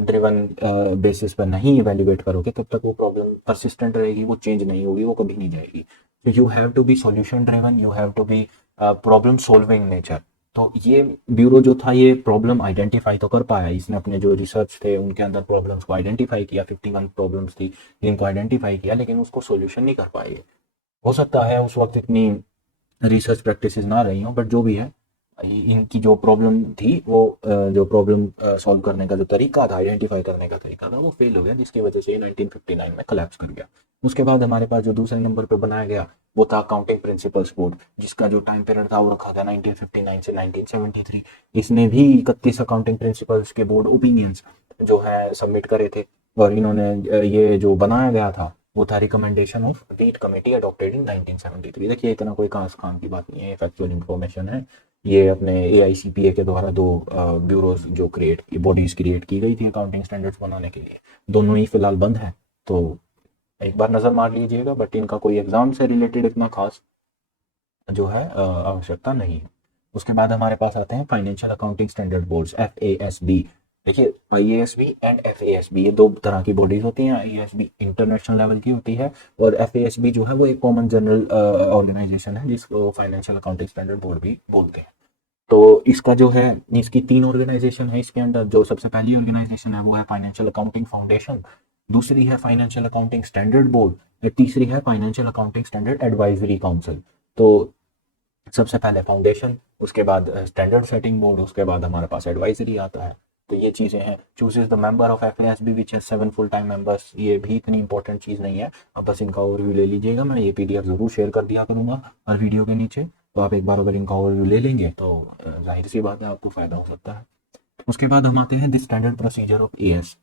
ड्रिवन बेसिस पर नहीं इवेल्युएट करोगे तब तक वो प्रॉब्लम परसिस्टेंट रहेगी, वो चेंज नहीं होगी, वो कभी नहीं जाएगी। तो you have to be solution driven, you have to be problem solving nature. तो ये ब्यूरो जो था ये प्रॉब्लम आइडेंटिफाई तो कर पाया, इसने अपने जो रिसर्च थे उनके अंदर प्रॉब्लम्स को आइडेंटिफाई किया, 51 प्रॉब्लम्स थी जिनको आइडेंटिफाई किया, लेकिन उसको सॉल्यूशन नहीं कर पाए। हो सकता है उस वक्त इतनी रिसर्च प्रैक्टिसेस ना रही हों, बट जो भी है इनकी जो प्रॉब्लम थी वो जो प्रॉब्लम सॉल्व करने का जो तरीका था, आइडेंटिफाई करने का तरीका था, वो फेल हो गया, जिसकी वजह से ये 1959 में कोलैप्स कर गया। उसके बाद हमारे पास जो दूसरे नंबर पे बनाया गया वो था अकाउंटिंग प्रिंसिपल्स बोर्ड, जिसका जो टाइम पीरियड था वो रखा था 1959 से 1973। इसने भी 31 अकाउंटिंग प्रिंसिपल्स के बोर्ड ओपिनियंस जो है सबमिट करे थे, और इन्होंने ये जो बनाया गया था वो था रिकमेंडेशन ऑफ रीट कमेटी अडॉप्टेड इन 1973। देखिए इतना कोई खास काम की बात नहीं है, फैक्चुअल इन्फॉर्मेशन है। ये अपने एआईसीपीए के द्वारा दो ब्यूरोज जो बॉडीज क्रिएट की गई थी अकाउंटिंग स्टैंडर्ड्स बनाने के लिए, दोनों ही फिलहाल बंद है, तो एक बार नज़र मार लीजिएगा। बट इनका कोई एग्जाम से रिलेटेड इतना खास जो है आवश्यकता नहीं है। उसके बाद हमारे पास आते हैं financial accounting standard boards, FASB। देखिए IASB एंड FASB ये दो तरह की बॉडीज होती हैं। IASB इंटरनेशनल लेवल की होती है और FASB जो है वो एक कॉमन जनरल ऑर्गेनाइजेशन है जिसको फाइनेंशियल अकाउंटिंग स्टैंडर्ड बोर्ड भी बोलते हैं। तो इसका जो है, इसकी 3 ऑर्गेनाइजेशन है इसके अंदर। जो सबसे पहली ऑर्गेनाइजेशन है वो है फाइनेंशियल अकाउंटिंग फाउंडेशन, दूसरी है फाइनेंशियल अकाउंटिंग स्टैंडर्ड बोर्ड, तीसरी है financial accounting standard advisory council. तो सबसे पहले फाउंडेशन, उसके बाद स्टैंडर्ड सेटिंग बोर्ड, उसके बाद हमारे पास एडवाइजरी आता है। तो ये चीज़ें हैं। Chooses the member of FASB which has 7 full time members, ये भी इतनी इंपॉर्टेंट चीज़ नहीं है। अब बस इनका ओवरव्यू ले लीजिएगा, मैं ये PDF ज़रूर शेयर कर दिया करूँगा हर वीडियो के नीचे। तो आप एक बार अगर इनका ओवरव्यू ले लेंगे तो जाहिर सी बात है आपको फ़ायदा हो सकता है। उसके बाद हम आते हैं the standard procedure of AS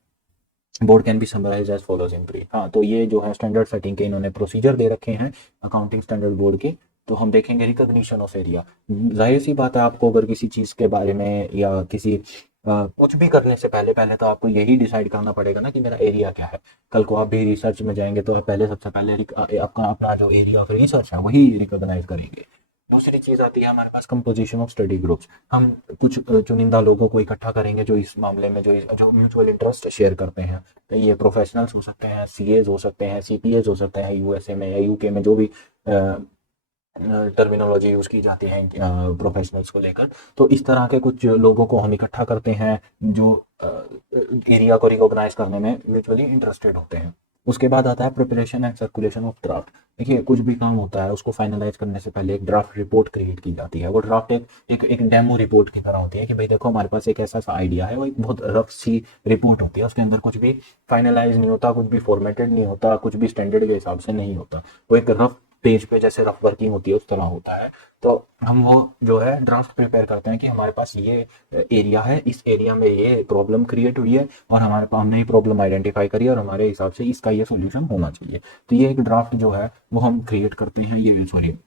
board can be summarise as follows in brief. हाँ, तो ये जो है स्टैंडर्ड सेटिंग के इन्होंने प्रोसीजर दे रखे हैं अकाउंटिंग स्टैंडर्ड बोर्ड के। तो हम देखेंगे रिकॉग्निशन ऑफ एरिया। जाहिर सी बात है, आपको अगर किसी चीज़ के बारे में या किसी कुछ भी करने से पहले पहले तो आपको यही डिसाइड करना पड़ेगा ना कि मेरा एरिया क्या है। कल को आप भी रिसर्च में जाएंगे तो आप पहले सबसे पहले आपका अपना जो एरिया ऑफ रिसर्च है वही रिकॉग्नाइज करेंगे। दूसरी चीज़ आती है हमारे पास कंपोजिशन ऑफ स्टडी ग्रुप्स। हम कुछ चुनिंदा लोगों को इकट्ठा करेंगे जो इस मामले में जो म्यूचुअल इंटरेस्ट शेयर करते हैं। तो ये प्रोफेशनल्स हो सकते हैं, CAs हो सकते हैं, CPAs हो सकते हैं, USA में या UK में जो भी टर्मिनोलॉजी यूज़ की जाती है प्रोफेशनल्स को लेकर। तो इस तरह के कुछ लोगों को हम इकट्ठा करते हैं जो एरिया को रिकॉग्नाइज करने में म्यूचुअली इंटरेस्टेड होते हैं। उसके बाद आता है preparation and circulation of draft. देखिए, कुछ भी काम होता है उसको फाइनलाइज करने से पहले एक ड्राफ्ट रिपोर्ट क्रिएट की जाती है। वो ड्राफ्ट एक डेमो रिपोर्ट की तरह होती है कि भाई देखो हमारे पास एक ऐसा सा आइडिया है। वो एक बहुत रफ सी रिपोर्ट होती है, उसके अंदर कुछ भी फाइनलाइज नहीं होता, कुछ भी फॉर्मेटेड नहीं होता, कुछ भी स्टैंडर्ड के हिसाब से नहीं होता। वो एक रफ पेज पे जैसे रफ वर्किंग होती है उस तरह होता है। तो हम वो जो है ड्राफ्ट प्रिपेयर करते हैं कि हमारे पास ये एरिया है, इस एरिया में ये प्रॉब्लम क्रिएट हुई है और हमारे पास हमने ये प्रॉब्लम आइडेंटिफाई करी और हमारे हिसाब से इसका ये सोल्यूशन होना चाहिए। तो ये एक ड्राफ्ट जो है वो हम क्रिएट करते हैं, ये सॉरी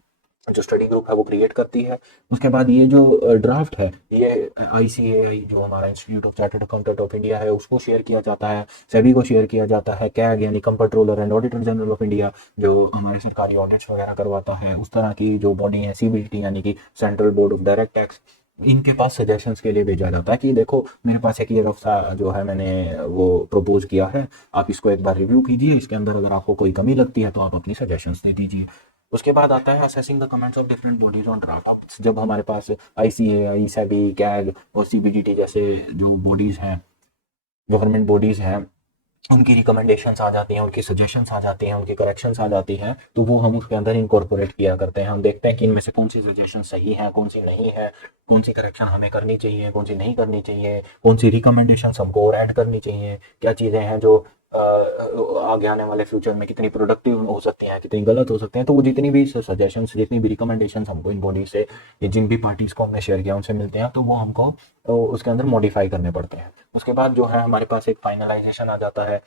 जो स्टडी ग्रुप है वो क्रिएट करती है। उसके बाद ये जो ड्राफ्ट है ये ICAI जो हमारा institute of chartered accountant of India है उसको शेयर किया जाता है, सेबी को शेयर किया जाता है, कैग यानी controller and auditor general of India जो हमारे सरकारी ऑडिट्स वगैरह करवाता है, उस तरह की जो बॉडी है CBDT यानी कि central board of direct tax, इनके पास सजेशंस के लिए भेजा जाता है कि देखो मेरे पास एक ये रफ्ता जो है मैंने वो प्रपोज किया है, आप इसको एक बार रिव्यू कीजिए, इसके अंदर अगर आपको कोई कमी लगती है तो आप अपनी सजेशंस दे दीजिए। उसके बाद आता है assessing the comments of different bodies on draft. जब हमारे पास ICAI, सेबी, कैग और CBDT जैसे जो बॉडीज हैं, गवर्नमेंट बॉडीज हैं, उनकी रिकमेंडेशंस आ जाती हैं, उनकी सजेशंस आ जाती हैं, उनकी करेक्शंस आ जाती हैं, तो वो हम उसके अंदर इनकॉर्पोरेट किया करते हैं। हम देखते हैं कि इनमें से कौन सी सजेशन सही है, कौन सी नहीं है, कौन सी करेक्शन हमें करनी चाहिए, कौन सी नहीं करनी चाहिए, कौन सी रिकमेंडेशंस हमको और ऐड करनी चाहिए, क्या चीज़ें हैं जो आगे आने वाले फ्यूचर में कितनी प्रोडक्टिव हो सकती हैं, कितनी गलत हो सकती हैं। तो वो जितनी भी सजेशंस, जितनी भी रिकमेंडेशंस हमको इन बॉडी से या जिन भी पार्टीज़ को हमने शेयर किया उनसे मिलते हैं, तो वो हमको उसके अंदर मॉडिफाई करने पड़ते हैं। उसके बाद जो है हमारे पास एक फाइनलाइजेशन आ जाता है।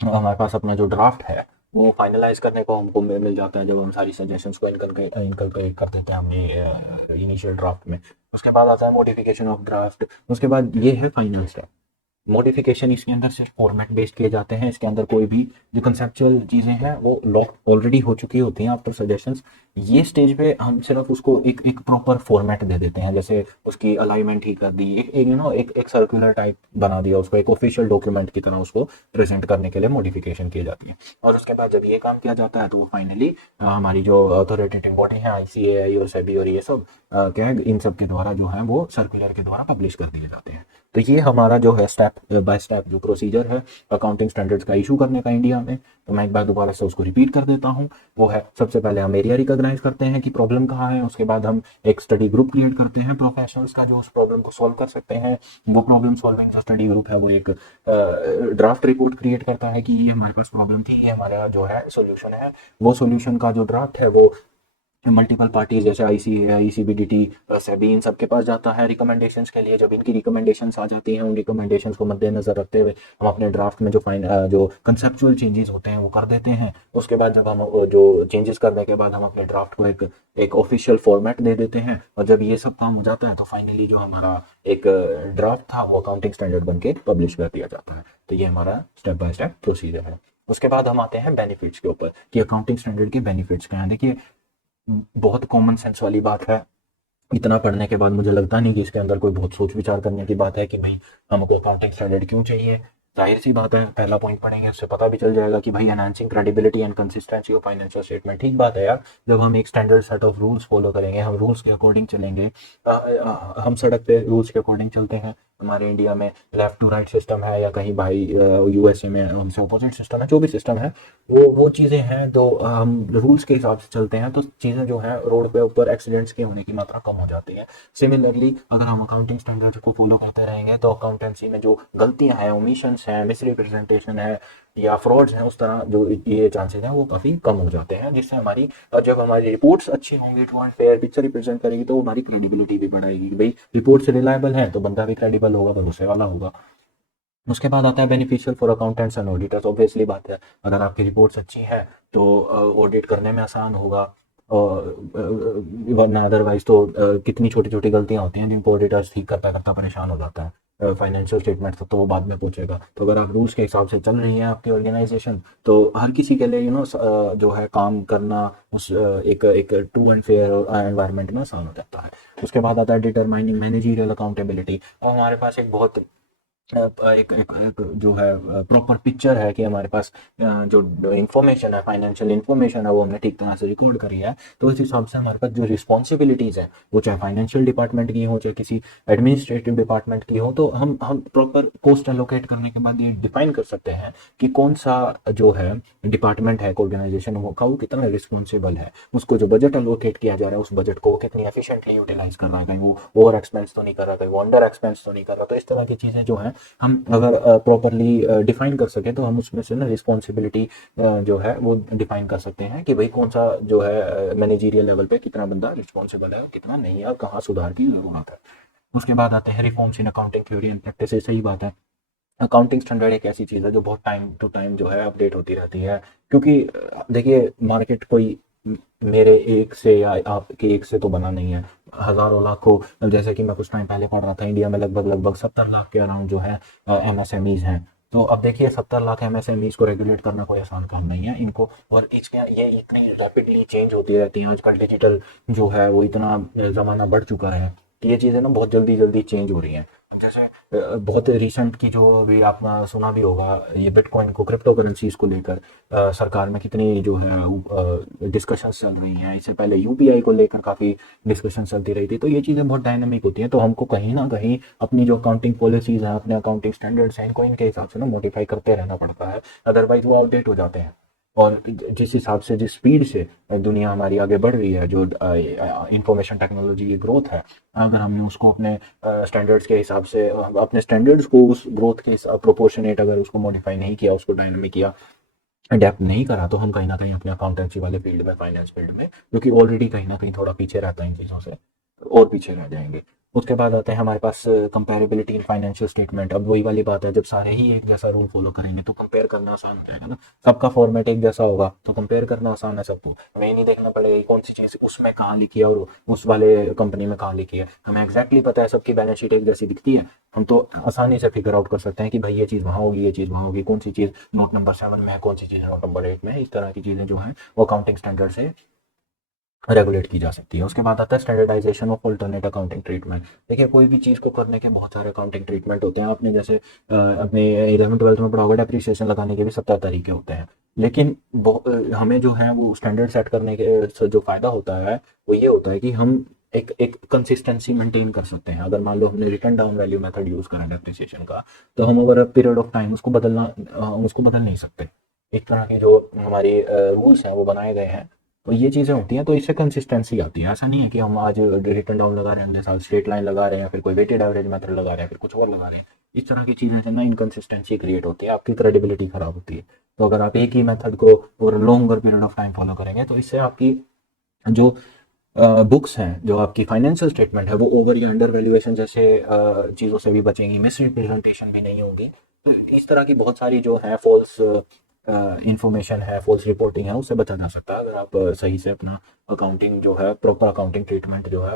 हमारे पास अपना जो ड्राफ्ट है वो फाइनलाइज करने को हमको मिल जाता है जब हम सारी सजेशंस को इनकलकेट कर देते हैं हमने इनिशियल ड्राफ्ट में। उसके बाद आता है मॉडिफिकेशन ऑफ ड्राफ्ट। उसके बाद ये है फाइनल स्टेप। मॉडिफिकेशन इसके अंदर सिर्फ फॉर्मेट बेस्ड किए जाते हैं, इसके अंदर कोई भी जो कंसेप्चुअल चीज़ें हैं वो लॉक ऑलरेडी हो चुकी होती हैं आफ्टर सजेशंस। ये स्टेज पे हम सिर्फ उसको एक प्रॉपर फॉर्मेट दे देते हैं, जैसे उसकी अलाइनमेंट ही कर दी, एक सर्कुलर टाइप बना दिया उसको, एक ऑफिशियल डॉक्यूमेंट की तरह उसको प्रेजेंट करने के लिए मॉडिफिकेशन की जाती है। और उसके बाद जब ये काम किया जाता है तो वो फाइनली हमारी जो अथॉरिटेटिव बॉडी है ICAI और सेबी और ये सब क्या है, इन सब के द्वारा जो है वो सर्कुलर के द्वारा पब्लिश कर दिए जाते हैं। तो ये हमारा जो है स्टेप बाय स्टेप जो प्रोसीजर है अकाउंटिंग स्टैंडर्ड्स का इशू करने का इंडिया में। तो मैं एक बार दोबारा से उसको रिपीट कर देता हूँ। वो है, सबसे पहले हम एरिया रिकॉग्नाइज करते हैं कि प्रॉब्लम कहाँ है, उसके बाद हम एक स्टडी ग्रुप क्रिएट करते हैं प्रोफेशनल्स का जो उस प्रॉब्लम को सॉल्व कर सकते हैं। वो प्रॉब्लम सॉल्विंग जो स्टडी ग्रुप है वो एक ड्राफ्ट रिपोर्ट क्रिएट करता है कि ये हमारे पास प्रॉब्लम थी, ये हमारा जो है सोल्यूशन है। वो सोल्यूशन का जो ड्राफ्ट है वो मल्टीपल पार्टीज जैसे ICAI, CBDT, सेबी, इन सब के पास जाता है रिकमेंडेशंस के लिए। जब इनकी रिकमेंडेशंस आ जाती हैं, उन रिकमेंडेशंस को मद्देनजर रखते हुए हम अपने ड्राफ्ट में जो कंसेप्चुअल चेंजेस होते हैं वो कर देते हैं। उसके बाद जब हम जो चेंजेस करने के बाद हम अपने ड्राफ्ट को एक ऑफिशियल फॉर्मेट दे देते हैं। और जब ये सब काम हो जाता है तो फाइनली जो हमारा एक ड्राफ्ट था वो अकाउंटिंग स्टैंडर्ड बन के पब्लिश कर दिया जाता है। तो ये हमारा स्टेप बाय स्टेप प्रोसीजर है। उसके बाद हम आते हैं बेनिफिट्स के ऊपर कि अकाउंटिंग स्टैंडर्ड के बेनिफिट्स क्या हैं। देखिए, बहुत कॉमन सेंस वाली बात है इतना पढ़ने के बाद मुझे लगता नहीं कि इसके अंदर कोई बहुत सोच विचार करने की बात है कि भाई हमको अकाउंटिंग स्टैंडर्ड क्यों चाहिए। जाहिर सी बात है, पहला पॉइंट पढ़ेंगे उससे पता भी चल जाएगा कि भाई enhancing credibility and consistency of financial statement. ठीक बात है यार, जब हम एक standard set of rules follow करेंगे, हम रूल्स के अकॉर्डिंग चलेंगे। हम सड़क पे रूल्स के अकॉर्डिंग चलते हैं। हमारे इंडिया में लेफ्ट टू राइट सिस्टम है, या कहीं भाई यूएसए में हमसे अपोजिट सिस्टम है, जो भी सिस्टम है वो चीज़ें हैं। तो हम रूल्स के हिसाब से चलते हैं तो चीज़ें जो है रोड पे ऊपर एक्सीडेंट्स के होने की मात्रा कम हो जाती है। सिमिलरली अगर हम अकाउंटिंग स्टैंडर्ड को फॉलो करते रहेंगे तो अकाउंटेंसी में जो गलतियां हैं, ओमिशंस हैं, मिसरिप्रेजेंटेशन है या फ्रॉड्स हैं, उस तरह जो ये चांसेस हैं वो काफ़ी कम हो जाते हैं, जिससे हमारी जब हमारी रिपोर्ट्स अच्छी होंगी, true and fair picture represent करेगी, तो हमारी क्रेडिबिलिटी भी बढ़ाएगी। भाई रिपोर्ट्स रिलायबल है तो बंदा भी क्रेडिबल होगा, भरोसे वाला होगा। उसके बाद आता है beneficial for accountants and auditors. Obviously बात है, अगर आपकी रिपोर्ट्स अच्छी है तो ऑडिट करने में आसान होगा। वरना अदरवाइज तो कितनी छोटी छोटी गलतियां होती हैं जिनको ऑडिटर्स ठीक करता करता परेशान हो जाता है। फाइनेंशियल स्टेटमेंट तक तो वो बाद में पूछेगा। तो अगर आप रूल्स के हिसाब से चल रही है आपकी ऑर्गेनाइजेशन, तो हर किसी के लिए जो है काम करना उस एक एक ट्रू एंड फेयर एनवायरनमेंट में आसान हो जाता है। उसके बाद आता है डिटरमाइनिंग मैनेजरियल अकाउंटेबिलिटी। और हमारे पास एक बहुत एक जो है प्रॉपर पिक्चर है कि हमारे पास जो इंफॉर्मेशन है, फाइनेंशियल इंफॉर्मेशन है, वो हमने ठीक तरह से रिकॉर्ड करी है। तो इस हिसाब से हमारे पास जो रिस्पॉन्सिबिलिटीज है, वो चाहे फाइनेंशियल डिपार्टमेंट की हो, चाहे किसी एडमिनिस्ट्रेटिव डिपार्टमेंट की हो, तो हम प्रॉपर पोस्ट एलोकेट करने के बाद ये डिफाइन कर सकते हैं कि कौन सा जो है डिपार्टमेंट है ऑर्गेनाइजेशन का, वो कितना रिस्पॉन्सिबल है। उसको जो बजट एलोकेट किया जा रहा है, उस बजट को वो कितनी एफिशिएंटली यूटिलाइज कर रहा है, कहीं वो ओवर एक्सपेंस तो नहीं कर रहा, कहीं वो अंडर एक्सपेंस तो नहीं कर रहा। तो इस तरह की चीज़ें जो है हम अगर प्रॉपरली डिफाइन कर सकें, तो हम उसमें से ना रिस्पॉन्सिबिलिटी जो है वो डिफाइन कर सकते हैं कि भाई कौन सा जो है मैनेजरियल लेवल पे कितना बंदा रिस्पॉन्सिबल है और कितना नहीं है, और कहाँ सुधार की जरूरत है। उसके बाद आते हैं reforms in accounting theory and practice. सही बात है, अकाउंटिंग स्टैंडर्ड एक ऐसी चीज़ है जो बहुत टाइम टू टाइम जो है अपडेट होती रहती है। क्योंकि देखिए मार्केट कोई मेरे एक से या आपके एक से तो बना नहीं है, हज़ारों लाखों। जैसे कि मैं कुछ टाइम पहले पढ़ रहा था, इंडिया में लगभग लगभग 70 लाख के अराउंड जो है एमएसएमईज हैं। तो अब देखिए 70 लाख एमएसएमईज को रेगुलेट करना कोई आसान काम नहीं है इनको। और इसके ये इतनी रैपिडली चेंज होती रहती हैं आजकल, डिजिटल जो है वो इतना ज़माना बढ़ चुका है कि ये चीज़ें ना बहुत जल्दी जल्दी चेंज हो रही हैं। जैसे बहुत रिसेंट की जो अभी आपने सुना भी होगा, ये बिटकॉइन को, क्रिप्टो करेंसीज को लेकर सरकार में कितनी जो है डिस्कशंस चल रही हैं। इससे पहले यूपीआई को लेकर काफ़ी डिस्कशन चलती रही थी। तो ये चीज़ें बहुत डायनामिक होती हैं, तो हमको कहीं ना कहीं अपनी जो अकाउंटिंग पॉलिसीज़ हैं, अपने अकाउंटिंग स्टैंडर्ड्स हैं, इनको इनके हिसाब से ना मॉडिफाई करते रहना पड़ता है, अदरवाइज वो आउटडेट हो जाते हैं। और जिस हिसाब से, जिस स्पीड से दुनिया हमारी आगे बढ़ रही है, जो इंफॉर्मेशन टेक्नोलॉजी की ग्रोथ है, अगर हमने उसको अपने स्टैंडर्ड्स के हिसाब से, अपने स्टैंडर्ड्स को उस ग्रोथ के प्रोपोर्शनेट अगर उसको मॉडिफाई नहीं किया, उसको डायनामिक किया, अडेप्ट नहीं करा, तो हम कहीं ना कहीं अपने अकाउंटेंसी वाले फील्ड में, फाइनेंस फील्ड में, जो कि ऑलरेडी कहीं ना कहीं थोड़ा पीछे रहता है इन चीज़ों से, और पीछे रह जाएंगे। उसके बाद आते हैं हमारे पास कंपेरेबिलिटी इन फाइनेंशियल स्टेटमेंट। अब वही वाली बात है, जब सारे ही एक जैसा रूल फॉलो करेंगे तो कंपेयर करना आसान हो जाएगा ना। सबका फॉर्मेट एक जैसा होगा तो कंपेयर करना आसान है सबको। हमें ये नहीं देखना पड़ेगा कि कौन सी चीज़ उसमें कहाँ लिखी है और उस वाले कंपनी में कहाँ लिखी है। हमें एग्जैक्टली पता है, सबकी बैलेंस शीट एक जैसी दिखती है, हम तो आसानी से फिगर आउट कर सकते हैं कि भाई ये चीज़ वहाँ होगी, ये चीज़ वहाँ होगी, कौन सी चीज़ नोट नंबर 7 में है, कौन सी चीज़ नोट नंबर 8 में है। इस तरह की चीज़ें जो हैं वो अकाउंटिंग स्टैंडर्ड से रेगुलेट की जा सकती है। उसके बाद आता है standardisation of alternate accounting treatment. देखिए कोई भी चीज़ को करने के बहुत सारे अकाउंटिंग ट्रीटमेंट होते हैं। आपने जैसे अपने 11th-12th में पढ़ा होगा, डेप्रिसिएशन लगाने के भी 70 तरीके होते हैं। लेकिन हमें जो है वो स्टैंडर्ड सेट करने के से जो फ़ायदा होता है वो ये होता है कि हम एक एक कंसिस्टेंसी मेंटेन कर सकते हैं। अगर मान लो हमने return down value method use करा डेप्रिसिएशन का, तो हम over a period of time उसको बदल नहीं सकते। एक तरह के जो हमारे रूल्स हैं वो बनाए गए हैं, तो ये चीज़ें होती हैं, तो इससे कंसिस्टेंसी आती है। ऐसा नहीं है कि हम आज रिटर्न डाउन लगा रहे हैं, अगले साल स्ट्रेट लाइन लगा रहे हैं, फिर कोई वेटेड एवरेज मेथड लगा रहे हैं, फिर कुछ और लगा रहे हैं। इस तरह की चीज़ें से ना इनकंसिस्टेंसी क्रिएट होती है, आपकी क्रेडिबिलिटी खराब होती है। तो अगर आप एक ही मेथड को over longer period of time follow करेंगे, तो इससे आपकी जो बुक्स हैं, जो आपकी फाइनेंशियल स्टेटमेंट है, वो ओवर या अंडर वैल्यूएशन जैसे चीज़ों से भी बचेंगी, मिस रिप्रेजेंटेशन भी नहीं होंगी। तो इस तरह की बहुत सारी जो है फॉल्स इंफॉर्मेशन है, फॉल्स रिपोर्टिंग है, उससे बचा जा सकता है अगर आप सही से अपना अकाउंटिंग जो है, प्रॉपर अकाउंटिंग ट्रीटमेंट जो है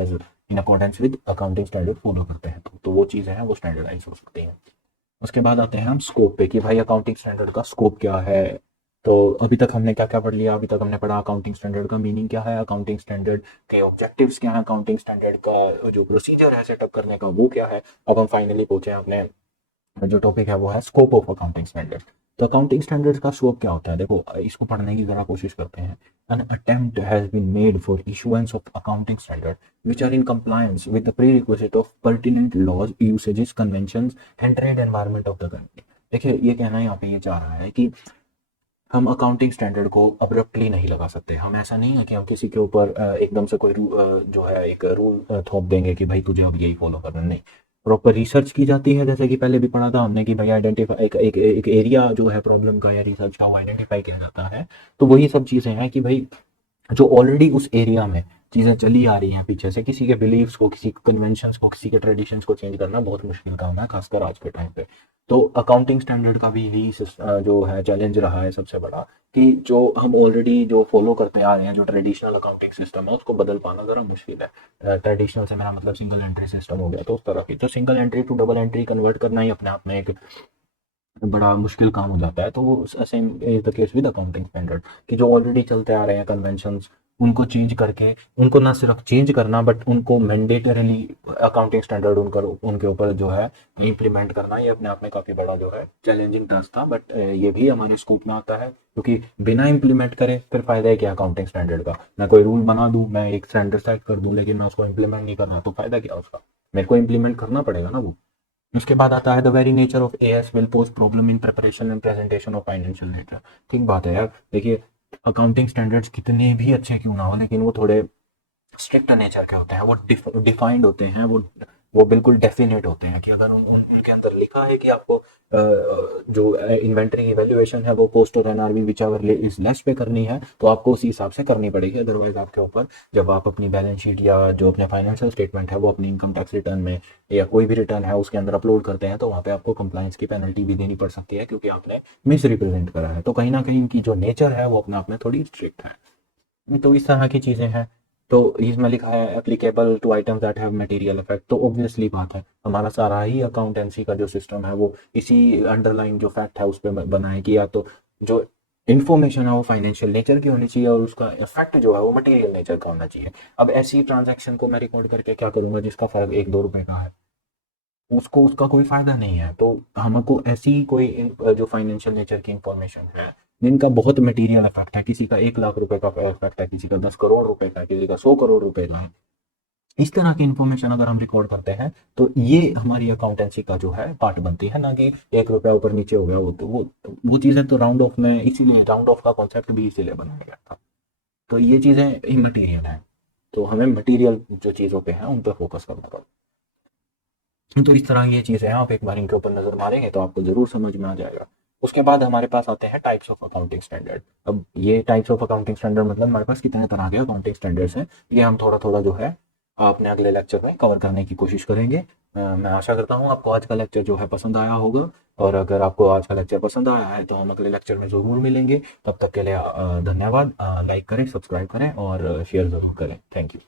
as in accordance with accounting standard follow करते हैं, तो वो चीज़ें हैं वो स्टैंडर्डाइज हो सकती हैं। उसके बाद आते हैं हम स्कोप पे कि भाई अकाउंटिंग स्टैंडर्ड का स्कोप क्या है, तो अभी तक हमने क्या क्या पढ़ लिया? अभी तक हमने पढ़ा अकाउंटिंग स्टैंडर्ड का मीनिंग क्या है, अकाउंटिंग स्टैंडर्ड के ऑब्जेक्टिव्स क्या है, अकाउंटिंग स्टैंडर्ड का जो प्रोसीजर है सेटअप करने का वो क्या है। अब हम फाइनली पहुंचे हैं अपने जो टॉपिक है वो है स्कोप ऑफ अकाउंटिंग स्टैंडर्ड। तो अकाउंटिंग स्टैंडर्ड्स का स्कोप क्या होता है? देखो इसको पढ़ने की जरा कोशिश करते हैं। An attempt has been made for issuance of accounting standard which are in compliance with the prerequisite of pertinent laws, usages, conventions and trade environment of the country. देखिए ये कहना यहाँ पे ये चाह रहा है कि हम अकाउंटिंग स्टैंडर्ड को अब्रप्टली नहीं लगा सकते। हम ऐसा नहीं है कि हम किसी के ऊपर एकदम से कोई जो है एक रूल थोप देंगे कि भाई तुझे अब यही फॉलो करना, नहीं। प्रॉपर रिसर्च की जाती है, जैसे कि पहले भी पढ़ा था हमने कि भाई आइडेंटिफाई एक एरिया जो है प्रॉब्लम का या रिसर्च का वो आइडेंटिफाई किया जाता है। तो वही सब चीज़ें हैं कि भाई जो ऑलरेडी उस एरिया में चीज़ें चली आ रही हैं पीछे से, किसी के बिलीव्स को, किसी कन्वेंशंस को, किसी के ट्रेडिशंस को चेंज करना बहुत मुश्किल काम है, खासकर आज के टाइम पे। तो अकाउंटिंग स्टैंडर्ड का भी यही जो है चैलेंज रहा है सबसे बड़ा, कि जो हम ऑलरेडी जो फॉलो करते आ रहे हैं, जो ट्रेडिशनल अकाउंटिंग सिस्टम है उसको बदल पाना ज़रा मुश्किल है। ट्रेडिशनल से मेरा मतलब सिंगल एंट्री सिस्टम हो गया, तो उस तरह की तो single entry to double entry convert करना ही अपने आप में एक बड़ा मुश्किल काम हो जाता है। तो वो same is the case with accounting standard, कि जो ऑलरेडी चलते आ रहे हैं कन्वेंशंस, उनको चेंज करके, उनको ना सिर्फ चेंज करना बट उनको मैंडेटरीली अकाउंटिंग स्टैंडर्ड उनके ऊपर जो है इम्प्लीमेंट करना, ये अपने आप में काफ़ी बड़ा जो है चैलेंजिंग टास्क था। बट ये भी हमारे स्कोप में आता है, क्योंकि बिना इम्प्लीमेंट करे फिर फायदा है क्या अकाउंटिंग स्टैंडर्ड का? मैं कोई रूल बना दूं, मैं एक स्टैंडर्ड सेट कर दूं, लेकिन मैं उसको इम्प्लीमेंट नहीं करना, तो फायदा क्या उसका? मेरे को इम्प्लीमेंट करना पड़ेगा ना वो। उसके बाद आता है the very nature of as will pose problem in preparation and presentation of financial data. ठीक बात है यार। देखिए अकाउंटिंग स्टैंडर्ड्स कितने भी अच्छे क्यों ना हो, लेकिन वो थोड़े स्ट्रिक्ट नेचर के होते हैं, वो डिफाइंड होते हैं, वो बिल्कुल डेफिनेट होते हैं कि अगर उनके अंदर लिखा है कि आपको जो इन्वेंटरी की वैल्यूएशन है वो पोस्ट और NRV which ever is less पे करनी है, तो आपको उसी हिसाब से करनी पड़ेगी। अदरवाइज आपके ऊपर जब आप अपनी बैलेंस शीट या जो अपने फाइनेंशियल स्टेटमेंट है वो अपनी इनकम टैक्स रिटर्न में या कोई भी रिटर्न है उसके अंदर अपलोड करते हैं, तो वहाँ पे आपको कंप्लाइंस की पेनल्टी भी देनी पड़ सकती है, क्योंकि आपने मिस रिप्रेजेंट करा है। तो कहीं ना कहीं इनकी जो नेचर है वो अपने आप में थोड़ी स्ट्रिक्ट है। तो इस तरह की चीज़ें हैं। तो इसमें लिखा है applicable to items that have material effect, तो ऑब्वियसली बात है हमारा सारा ही अकाउंटेंसी का जो सिस्टम है वो इसी अंडरलाइन जो फैक्ट है उस पर बना है कि या तो जो इन्फॉर्मेशन है वो फाइनेंशियल नेचर की होनी चाहिए और उसका इफेक्ट जो है वो मटेरियल नेचर का होना चाहिए। अब ऐसी ट्रांजैक्शन को मैं रिकॉर्ड करके क्या करूंगा जिसका फर्क 1-2 रुपए का है? उसको उसका कोई फायदा नहीं है। तो हमको ऐसी कोई जो फाइनेंशियल नेचर की इंफॉर्मेशन है जिनका बहुत मटेरियल इफेक्ट है, किसी का 1 लाख रुपए का इफेक्ट है, किसी का 10 करोड़ रुपए का, किसी का 100 करोड़ रुपए का है, इस तरह की इन्फॉर्मेशन अगर हम रिकॉर्ड करते हैं तो ये हमारी अकाउंटेंसी का जो है पार्ट बनती है, ना कि 1 रुपया ऊपर नीचे हो गया। वो चीज़ें तो राउंड ऑफ में, इसीलिए राउंड ऑफ का कॉन्सेप्ट भी इसीलिए बनाया गया था। तो ये चीज़ें इमटेरियल है, तो हमें मटेरियल जो चीज़ों पे है उन पर फोकस करना पड़ता है। तो इस तरह ये चीज़ें हैं, आप एक बार इनके ऊपर नज़र मारेंगे तो आपको ज़रूर समझ में आ जाएगा। उसके बाद हमारे पास आते हैं टाइप्स ऑफ अकाउंटिंग स्टैंडर्ड। अब ये टाइप्स ऑफ अकाउंटिंग स्टैंडर्ड मतलब हमारे पास कितने तरह के अकाउंटिंग स्टैंडर्ड्स हैं, ये हम थोड़ा थोड़ा जो है अपने अगले लेक्चर में कवर करने की कोशिश करेंगे। मैं आशा करता हूँ आपको आज का लेक्चर जो है पसंद आया होगा, और अगर आपको आज का लेक्चर पसंद आया है तो हम अगले लेक्चर में ज़रूर मिलेंगे। तब तक के लिए धन्यवाद। लाइक करें, सब्सक्राइब करें और शेयर ज़रूर करें। Thank you.